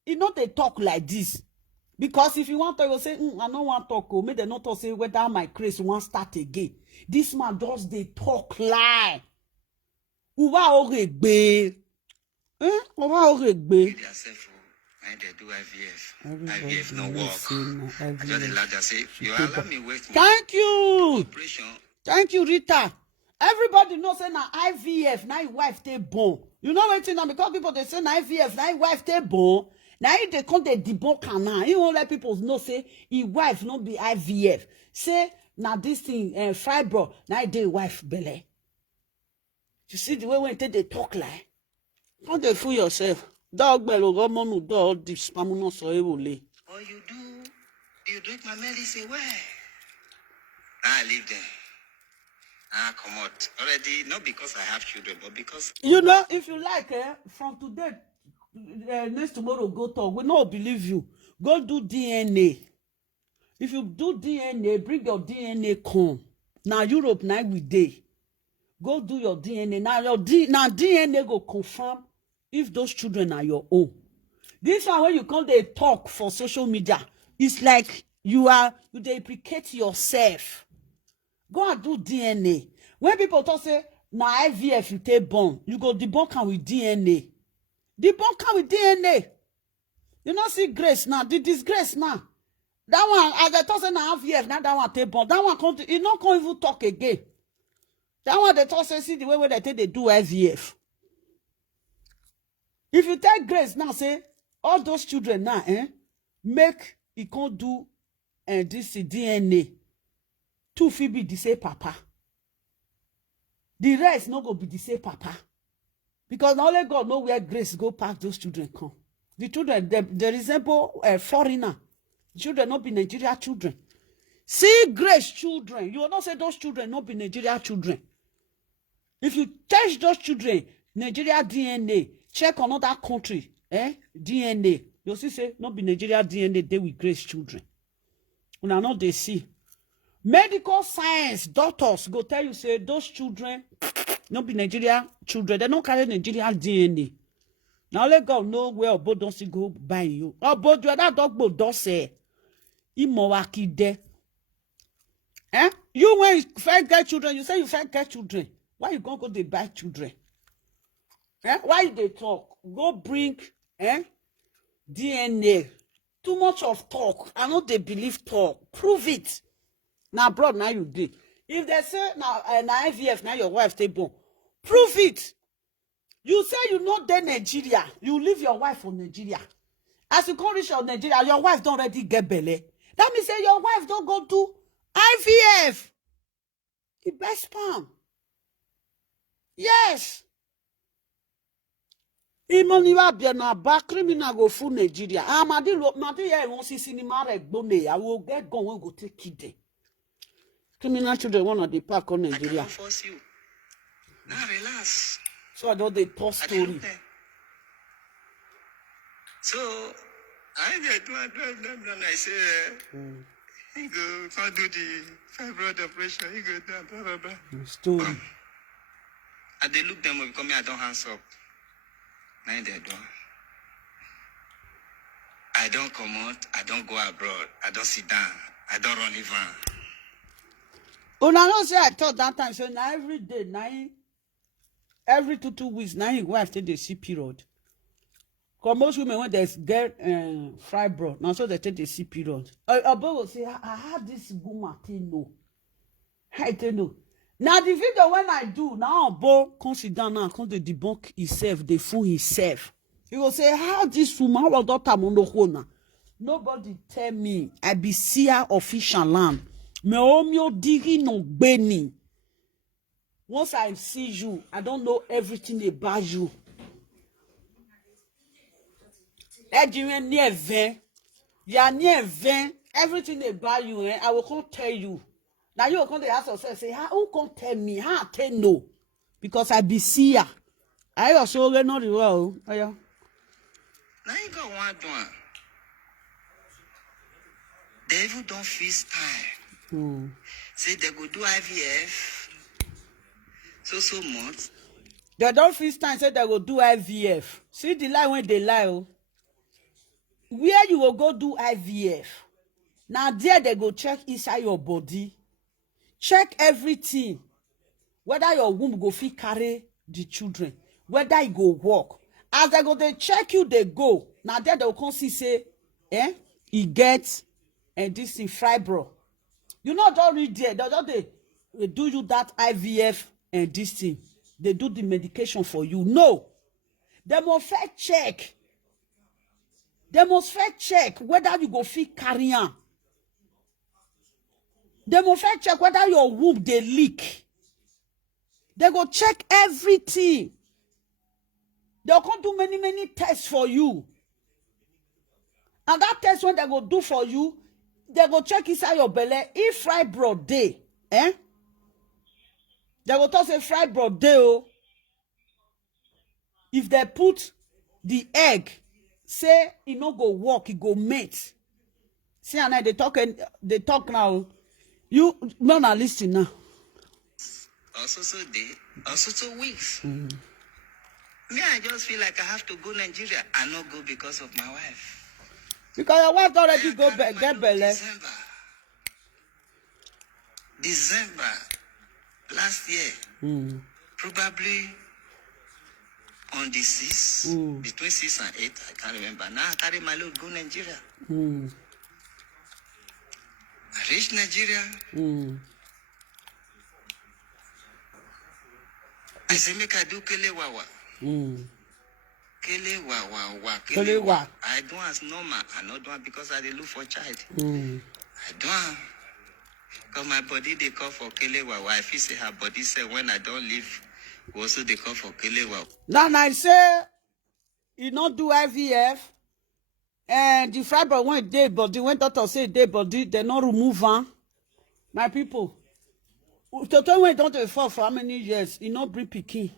he not dey talk like this. Because if you want to, you say, I don't want to talk. Maybe they not to say whether my craze won't start again. This man just they talk lie. Uwa oregbe. Uwa oregbe. I they do IVF. IVF no work. I just the lad say, you allow me wait. Thank you. Operation. Thank you, Rita. Everybody knows say na IVF, na your wife take born. You know what now? Because people they say na IVF, na your wife take born. Now if they come they debunk now, you won't let people know say his wife not be IVF. Say now this thing fibro, now they wife belly. You see the way when they talk like, don't they fool yourself? Dog bello go monu dog this pamuno so evole. Oh you drink my medicine where? I live there. Come out already, not because I have children, but because you know if you like from today. Next tomorrow go talk. We not believe you. Go do DNA. If you do DNA, bring your DNA come. Now Europe night with day. Go do your DNA. Now now DNA go confirm if those children are your own. This one when you come they talk for social media, it's like you deprecate yourself. Go and do DNA. When people talk say, now IVF you take born, you go debunk am with DNA. Debunk am with DNA. You not see grace now, the disgrace now. That one, as they talk say na IVF, now that one take born. That one can't, you not can't even talk again. That one they talk say, see the way where they take they do IVF. If you take grace now, say, all those children now, make it can't do this DNA. Two fit be the same papa. The rest not go be the same papa. Because only God know where grace go pass those children come. The children, they resemble foreigner. Children not be Nigeria children. See grace children. You will not say those children not be Nigeria children. If you test those children, Nigeria DNA, check another country, DNA, you'll see say not be Nigeria DNA, they with grace children. Una not they see. Medical science doctors go tell you say those children not be Nigeria children. They don't carry Nigeria DNA. Now let God know where Obo don't see go buy you. Obo do that dog don't say. Imowaki de. You when you first get children, you say you first get children. Why you gonna go they buy children? Why they talk? Go bring DNA. Too much of talk. I know they believe talk. Prove it. Now, abroad, now you did. If they say now IVF, now your wife take born, prove it. You say you not there Nigeria, you leave your wife for Nigeria. As you come reach your Nigeria, your wife don't already get belly. That means say your wife don't go to IVF. The best sperm. Yes. Imoniwa biena ba criminal go full Nigeria. Madi here won't see cinema bone. I will get gone when go take kid. Criminal children one of the park on Nigeria. I can't force you. Now relax. So I don't they talk story. So I get one and I say, he go can't do the fibroid operation. He go down, blah blah blah. Story. And they look them up because me I don't hands up. Now they do. I don't come out. I don't go abroad. I don't sit down. I don't run even. Oh, now say I thought that time. So now every day, now every 2 weeks, now your wife take the see period. Because most women when they get fibroid, now so they take the see period. Obo will say, I had this woman no. I tell no. Now the video when I do, now Obo come sit down now, come to debunk himself, they fool himself. He will say, how this woman was daughter monohona. Nobody tell me I be seer official land. Me omyo digi no beni. Once I see you, I don't know everything about you. Everything about you, I will come tell you. Now you will come to ask yourself, say, who can tell me? How I tell no? Because I be seer. I also not the world. Now you got one. They even don't feel time. Say they go do IVF. So much. They don't feel time, say they go do IVF. See the lie when they lie. Oh. Where you will go do IVF? Now there they go check inside your body. Check everything. Whether your womb go fit carry the children. Whether it go walk. As they go, they check you, they go. Now there they will come see say, he gets and this is fibro. You know don't read there. They do you that IVF and this thing. They do the medication for you. No. They must first check. They must first check whether you go fit carry on. They must first check whether your womb they leak. They go check everything. They'll come do many tests for you. And that test when they go do for you, they go check inside your belly if fibroid day. They go talk say fibroid day. Oh. If they put the egg, say it no go work, it go mate. See, and they talk now. You no na listen now. Also day, also weeks. Me, I just feel like I have to go Nigeria. I not go because of my wife. Because your wife already go get belly. December last year, probably on the 6th, between 6 and 8, I can't remember. Now I carry my load, go Nigeria. I reach Nigeria. I say, make I do Kele Wawa. Kele Wawa. Kele Wawa. I do as normal. I not do it because I dey look for child. I do it. Because my body, they call for Kele Wawa. I feel say her body say when I don't leave, also they call for Kele Wawa. Now I say, you not do IVF, and the fiber went dead body, when doctor say dead body, they not remove am. My people, Toto went down to the for how many years? He not bring pikin.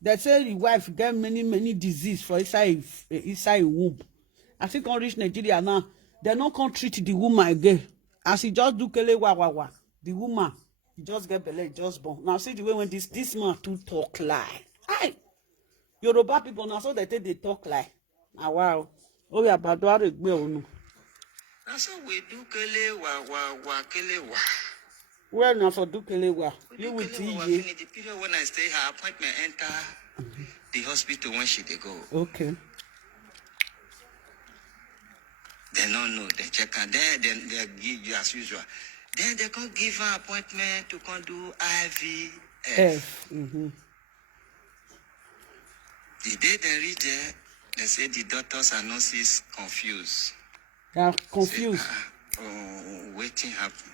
They say the wife get many disease for inside a womb. As he can reach Nigeria now, they not can treat the woman again. As he just do Kele Wawa, the woman, he just get belly, just born. Now see the way when this man too talk lie. Aye. Yoruba people now so they take they talk lie. Ah wow. Oh yeah, but what it be no. That's how we do Kele Wawa, Kele Wa. Where now for do Kele Wa? You will see ye. The period when I stay, her appointment enter the hospital when she they go. Okay. They don't know. They check her. Then they give you as usual. Then they can give her appointment to come do IVF. The day they reach there, they say the doctors and nurses confused. They are confused. Say, waiting happen.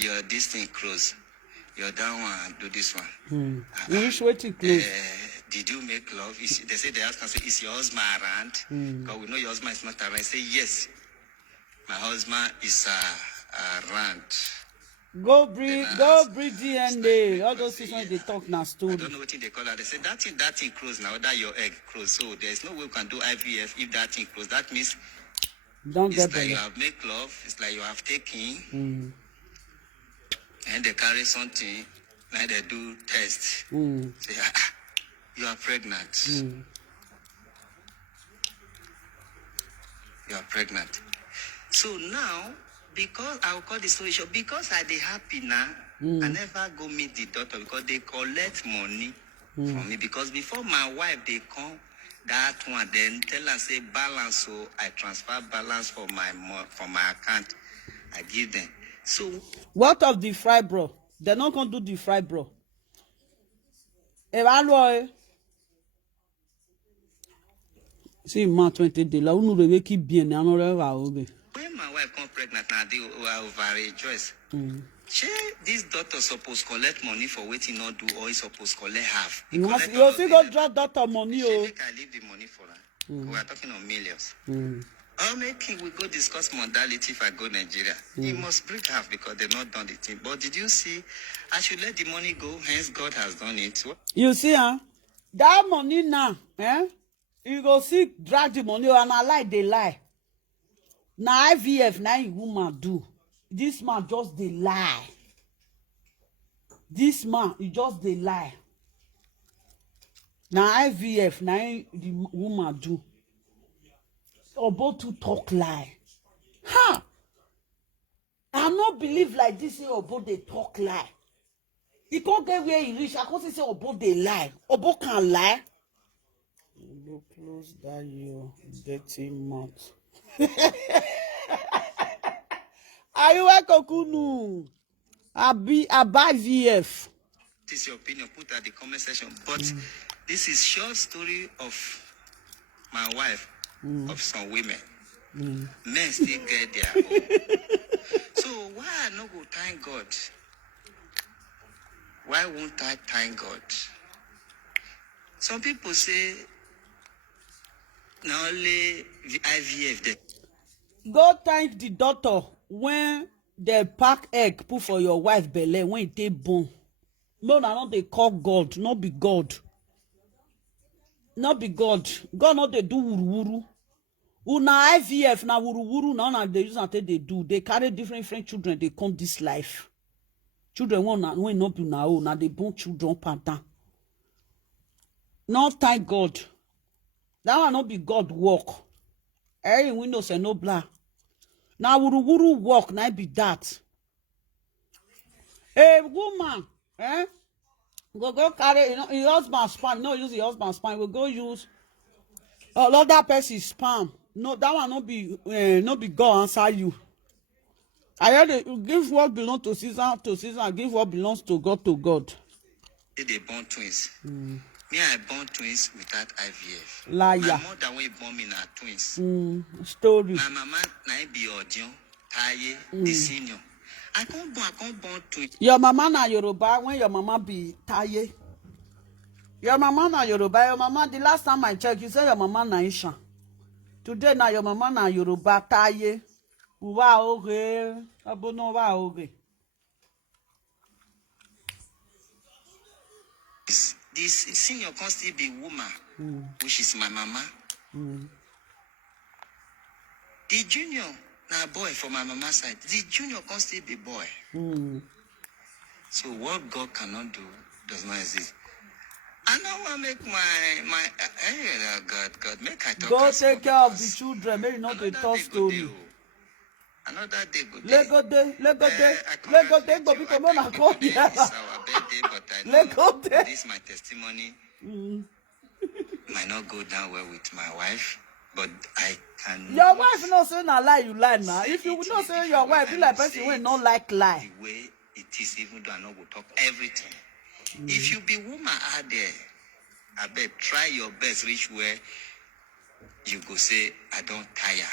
Your this thing close. Your that one do this one. Which waiting close? Did you make love? They say they ask and say, is your husband around? Because we know your husband is not around. I say, yes, my husband is around. Go breed DNA. All those things when they talk now story. I don't know what they call that. They say that thing close now, that your egg close. So there's no way we can do IVF if that thing close. That means don't it's get like better. you have made love, it's like you have taken, and they carry something, and they do test. Say, you are pregnant. You are pregnant. So now, because I will call the solution, because I dey happy now, I never go meet the doctor because they collect money from me. Because before my wife, they come, that one, then tell her, say, balance, so I transfer balance from my account. I give them. So, what of the fibro? They're not going to do the fibro. Evaluate. See, ma 20 days. La unu rebe ki bien na no reba obe. When my wife come pregnant, now they will over-rejoice. This doctor supposed collect money for waiting not do, or he supposed collect half. You still go drop doctor money, oh. Make I leave the money for her. We are talking of millions. Or maybe we go discuss modality if I go Nigeria. He must bring half because they've not done the thing. But did you see? I should let the money go. Hence, God has done it. You see, that money now, you go see drag the money and I like they lie. Now IVF, now you woman do. This man just they lie. This man, he just they lie. Now IVF, now the woman do. About to talk lie. Ha! I not believe like this about they talk lie. He can't get where he reach. I can't say about they lie. About can lie. You close that your dirty mouth. Are you a kokunu? I buy VF. This is your opinion. Put that in the comment section. But this is short story of my wife, of some women. Men still get their own. So why I not go thank God? Why won't I thank God? Some people say, not only the IVF, they Go thank the doctor when they pack egg put for your wife belly when it take born. No, not they call God, not be God. Not be God. God not they do wuru. Una IVF na wuru na they use until they do. They carry different children. They come this life. Children when not be now they born children pattern. Not thank God. That one not be God work. Every window say no blah. Now wuru work na be that. A woman, go carry, your husband's sperm. No, use your husband's sperm. We go use another person's sperm. No, that one not be God answer you. I heard it, give what belongs to Caesar, and give what belongs to God, to God. They born twins. Me, I born twins without IVF. Liar. My mother when born me na twins. Story. My mama na be audio, Taye, the senior. I can't born twins. Your mama na Yoruba when your mama be Taye. Your mama na Yoruba. Your mama, the last time I checked, you say your mama na Isha. Today na your mama na Yoruba Taye. Uwa oge. Abono wa oge. This senior can still be woman, which is my mama. The junior na boy for my mama side. The junior can still be boy. So what God cannot do does not exist. I don't want to make my God make I talk. God take care of the children. Maybe not the tough story. Another day go day. Go day. Go because no na go here. It's our birthday, but I know this my testimony might not go down well with my wife, but I can. Your wife not say na lie, you lie now. If you would not say your wife, be like person will not like lie. The way it is, even though I know we talk everything. If you be woman out there, I bet try your best reach where you go say I don't tire.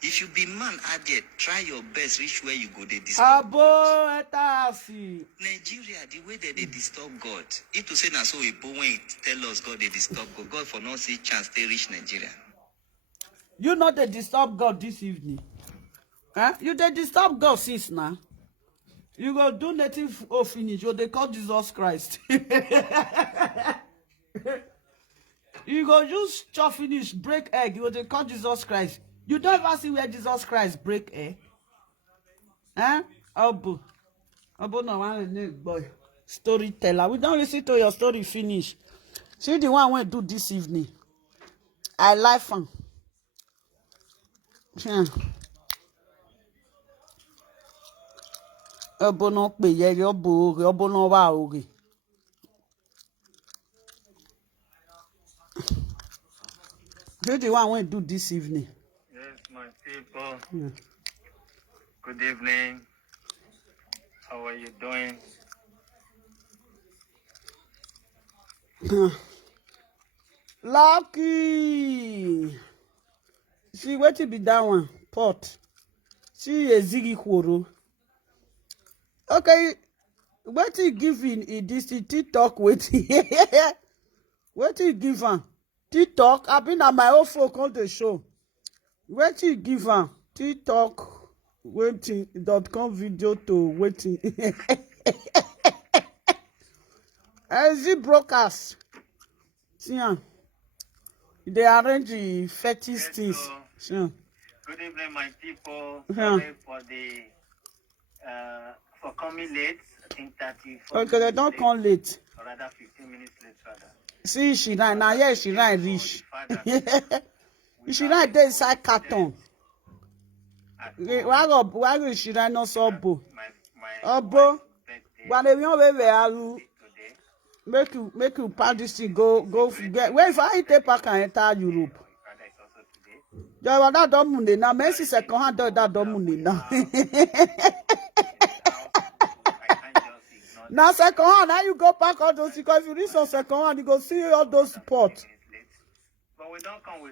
If you be man out there, try your best reach where you go they disturb God. Nigeria, the way that they disturb God. If to say na so we when it tell us God they disturb God, God for not see chance they reach Nigeria. You know they disturb God this evening. You they disturb God since now. You go do native finish, or they call Jesus Christ. You go use chop finish, break egg, you go they call Jesus Christ. You don't ever see where Jesus Christ break egg. Obo no one boy. Storyteller. We don't listen to your story finish. See the one we do this evening. I like fun. Obo no pe ye obo no wa oge. See the one we do this evening. Yes, my people. Good evening. How are you doing? Lucky. See what it be that one pot. See a ziggy kworo. Okay, what you give in this TikTok waiting? What you give am? TikTok. I've been at my own folk on the show. What you give am? TikTok waiting.com video to waiting. Is it broadcast? See, they arrange the fetish things. So, good evening, my people. Sorry for the for coming late. I think 30. Okay, they don't come late. Or rather, 15 minutes late, rather. See, she ran. Now, yeah, she ran rich. She ran there inside carton. Why go she ran not so bo? Obo, when they want to make you pass this thing, go get. Where if I take back and enter Europe? There was that money now. Messi second hand that money now. Now second hand, now you go back all those because if you reach on second hand, you go see all those spots.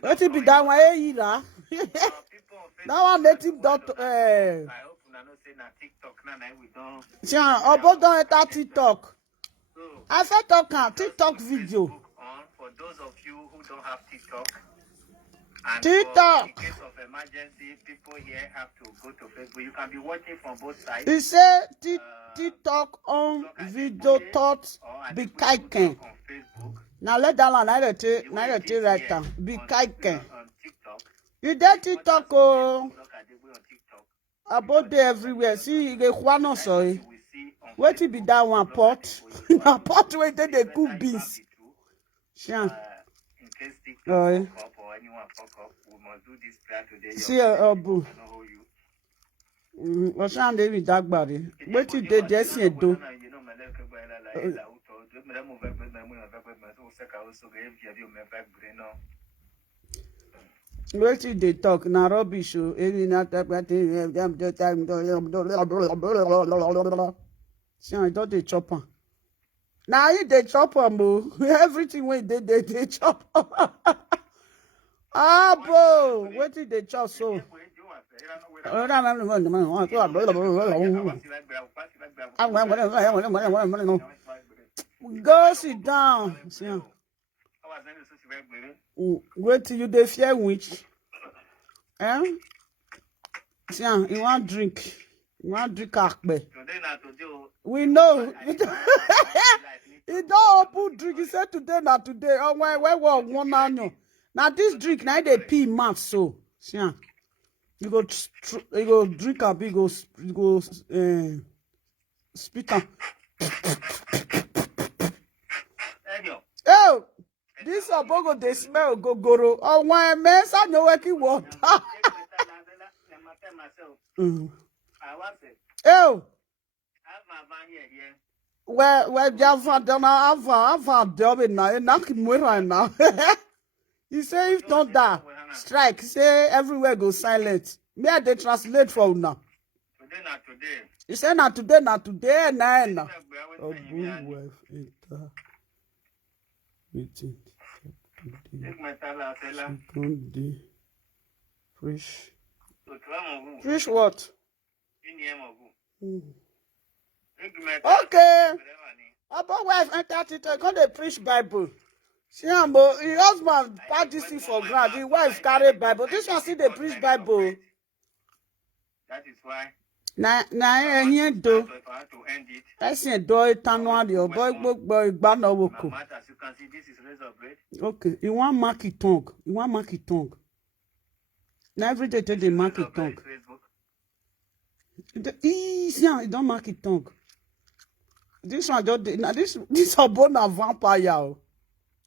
Let it be that way, Ira. That one native doctor. I hope you not say na TikTok now we don't. Yeah, Obo don't enter TikTok. I said TikTok video. For those of you who don't have TikTok. And TikTok. in case of emergency, people here have to go to Facebook. You can be watching from both sides. He said TikTok on video thoughts be kaiken. Now let that one I write down. Be kaiken. You did TikTok oh. About there everywhere. See you get one or so. What it be that one pot? A pot where they cook beans. Sure. In case TikTok pop up or anyone pop up, we must do this prayer today. See boo. What's on David Dagbari? What you did, yes, you do. What you did talk, na rubbish, any not that time. See, I thought they chop on. Now you they chop on, boo. Everything when they chop on. Ah, bro, what did they chop so? Go sit down. Wait till you dey fear witch. Eh? See, you want drink. You want drink akpe. We know. You don't open drink. You say today, not today. Oh, where one annual. Now this drink, now they pee mouth so. See, you go drink up, you go spit up. Oh, this abogo they smell gogoro. Oh, why mess? I know where you water. Oh, where Java dona Ava Dobby now, knock him right now. You say if not that strike, say everywhere go silent. Me I they translate for now. Today. You say not today, nah. Oh, boo wife, meeting. Second Fresh what? Okay. About wife enter it, come they preach Bible. See, but the husband pack this thing for ground. The wife carry Bible. This one see they preach Bible. That is why. Na here do. I see do it annually. Boy, as you can see, this is razor blade. Okay, you want mark it tongue. Now every day they mark it tongue. Easy, you don't mark it tongue. This one just now this a born a vampire.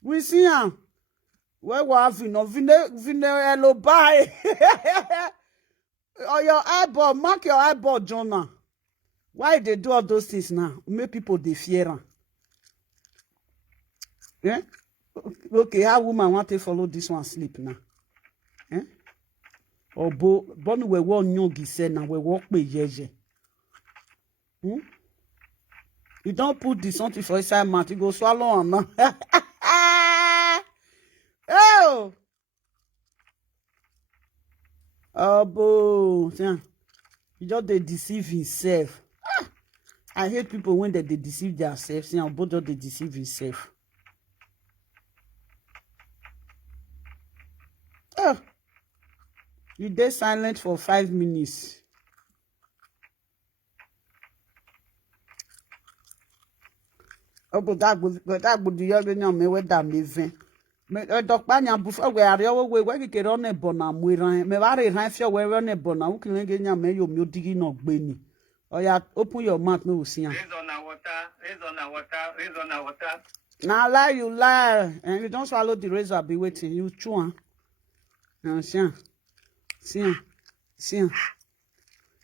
We see him. Where we have vine hello bye. Or your eyeball, mark your eyeball, Jonah. Why they do all those things now? Make people they fear. Yeah? Okay, how woman want to follow this one sleep now? Eh? Or bon we won't nyongi say now we walk by yeje. You don't put this something for inside mouth, you go swallow on now. Oh! Oh, boo. Yeah. You just they deceive himself. I hate people when they deceive themselves. Yeah, both just they deceive himself. Oh. You stay silent for 5 minutes. Oh, but that would the other name me with that me vin. Me dokpa nya bufa we are we kike ro ne bona mu ran me ba re ran fio we ro ne bona u kin ge nya me yo mi odigi no gbe ni. Oya open your mouth me we see am. Raise on water. Now lie you lie and you don't swallow the razor be waiting you chew am. Now see am.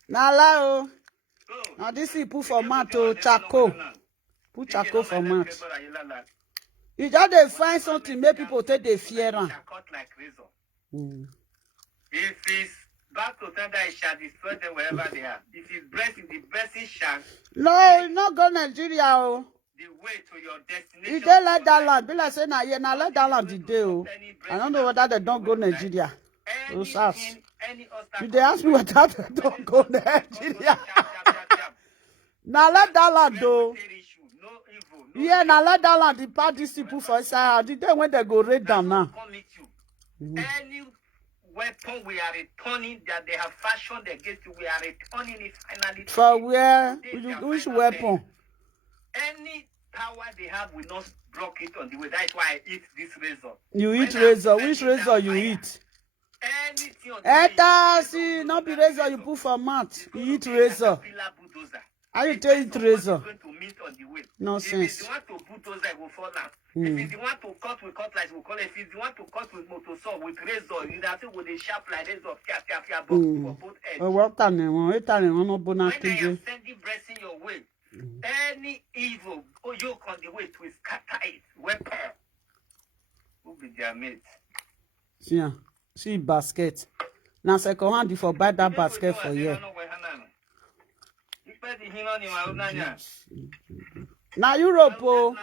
Now lie oh. Now this is put for mouth to charcoal. Put charcoal for mouth. You just they find something make people take the fear. Cut like razor. If it's back to tender, it shall destroy them wherever they are. If it's breast, the breast shall. No, you not go Nigeria. Oh. The way to your destination. You don't let that land. Be like saying, nah, yeah, now let that land today. Oh. I don't know whether they don't go Nigeria. Those ass. You they ask me whether they don't go Nigeria. Now let that land though. Yeah, now let that land depart these people for inside. The day when they go raid down now. Any weapon we are returning that they have fashioned against you, we are returning it finally. For where? Which weapon? Any power they have will not block it on the way. That's why I eat this razor. You eat razor? Which razor you eat? Anything on the See, not be razor you put for mouth. You eat razor. How you tell it, Teresa? Going to meet on the way. Nonsense. If it's the one to put those that will fall out. If it's the one to cut with cutlass, we'll call it. If it's the one to cut with motor saw, with razor, you have to with a sharp like razor, for both ends. What time? No When I am sending blessing your way, any evil yoke on the way to scatter it. Weapon. Who be their mate? See basket. Now second hand for buy that basket for you. Now Europe, oh.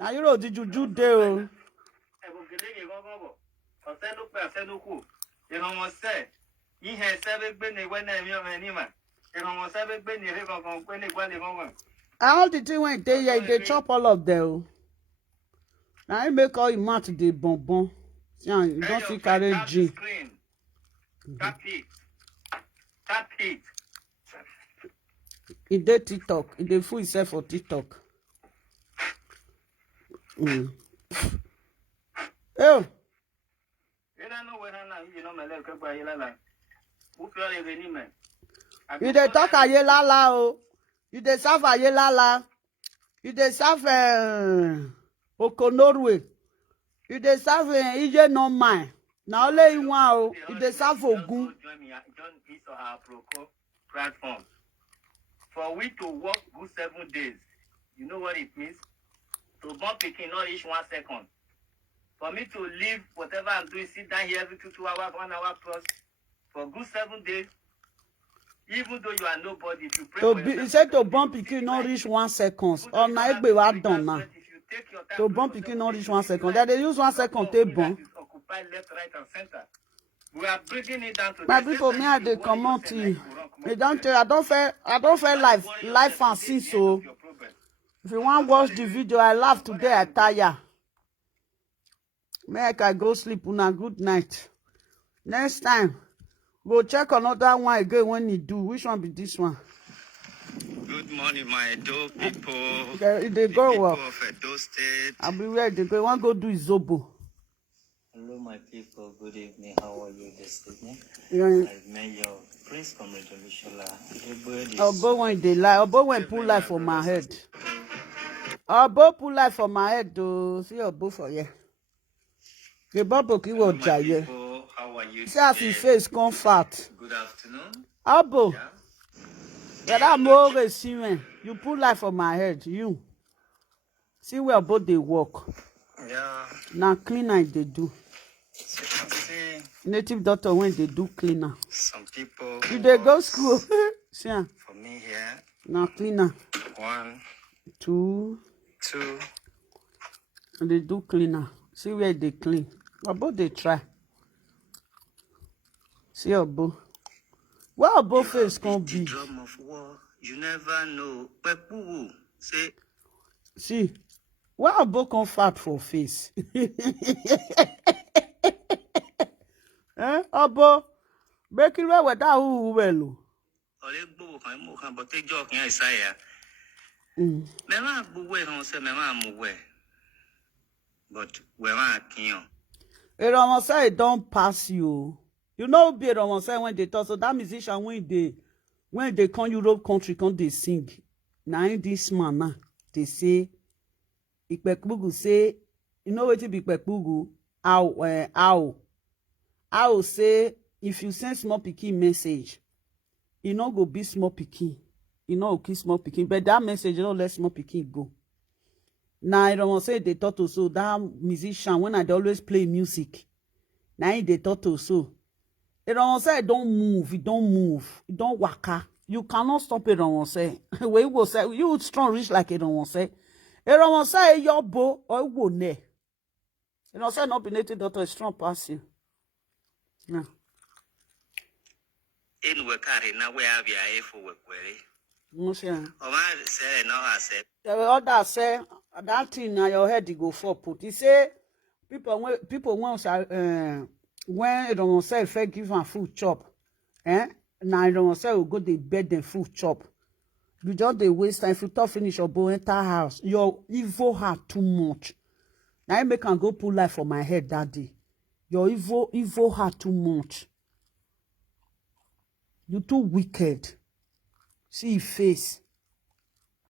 Now Europe did you do there? All the thing when they chop all of them. Now I make all your mat the bonbon. Yeah, you don't see carry G. Tap it. Tap it. It did TikTok. It did fool itself for TikTok. Oh. You don't know whether you know my leg by Yelala. Who feel any man? You dey talk ayelala o. You dey serve ayelala. You dey serve Okonorwe. You dey serve Ije no mine. Now only you want you dey serve Ogun. Join this or our platform. For we to work good 7 days, you know what it means? To bump picking not each 1 second. For me to leave whatever I'm doing, sit down here every 2 hours, 1 hour plus, for good 7 days, even though you are nobody, if you pray for yourself, he said to bump picking not reach 1 second. Or na egbe wa done now. To bump picking not reach 1 second. That they use 1 second to bump. Left, right, and center. We are bringing it down to my people, me I dey comot tea. Me don't tell. I don't feel life and see so. If you want to watch the video, I laugh today. I tire. Make I go sleep. Una good night. Next time, go check another one again when you do. Which one be this one? Good morning, my Edo people. They go well. Of Edo State. I'll be where they go. Want go do Zobo. Hello, my people. Good evening. How are you this evening? Yeah. I've met your Prince Comrade Olushola. Obo when they lie. Obo when pull life for my head. Obo pull life for my head to see Obo for you. The Bobo ki wo jaye. How are you? See as his face come fat. Good afternoon. Obo. Yeah. That more receiving. You pull life for my head. You. See where both they walk. Yeah. Now cleaner they do. So you can see Native doctor when they do cleaner. some people. You they go school. See. For me here. Now cleaner. 1, 2. 2. And they do cleaner. See where they clean. About they try. See Obo. Where Obo face can The be? drum of war. You never know. Pepu say. See. Where Obo can fat for face? Obo. Make it well without who well. Olegbo kan mo kan but take joke yan Isaiah. Me ma buwe hon se me ma muwe. But we ma kiyon. It almost say it don't pass you. You know, be it almost say when they talk. So that musician when they come Europe country come they sing. Now in this man now they say, Ikpekbugu say, you know what it be Ikpekbugu? How say if you send small pikin message, you no go be small pikin. You no go kiss small pikin, but that message you don't let small pikin go. Now I don't say they thought also that musician when I always play music. Now they thought also. It don't say don't move, it don't waka. You cannot stop it. Don't say we will say you strong reach like it don't say. It don't say your bow or it will ne. It don't say not be native daughter is strong pass you. Yeah. In we carry na we have ya for we query. No say. O ma say no accept. The other say that thing na your head go for put. He say people want when it don't say if give am food chop. Now it don't say we go dey bed them food chop. You just dey waste time. If you talk finish your boy enter house, your evil heart too much. Now I make am go pull life for my head that day. Your evil heart too much. You too wicked. See your face.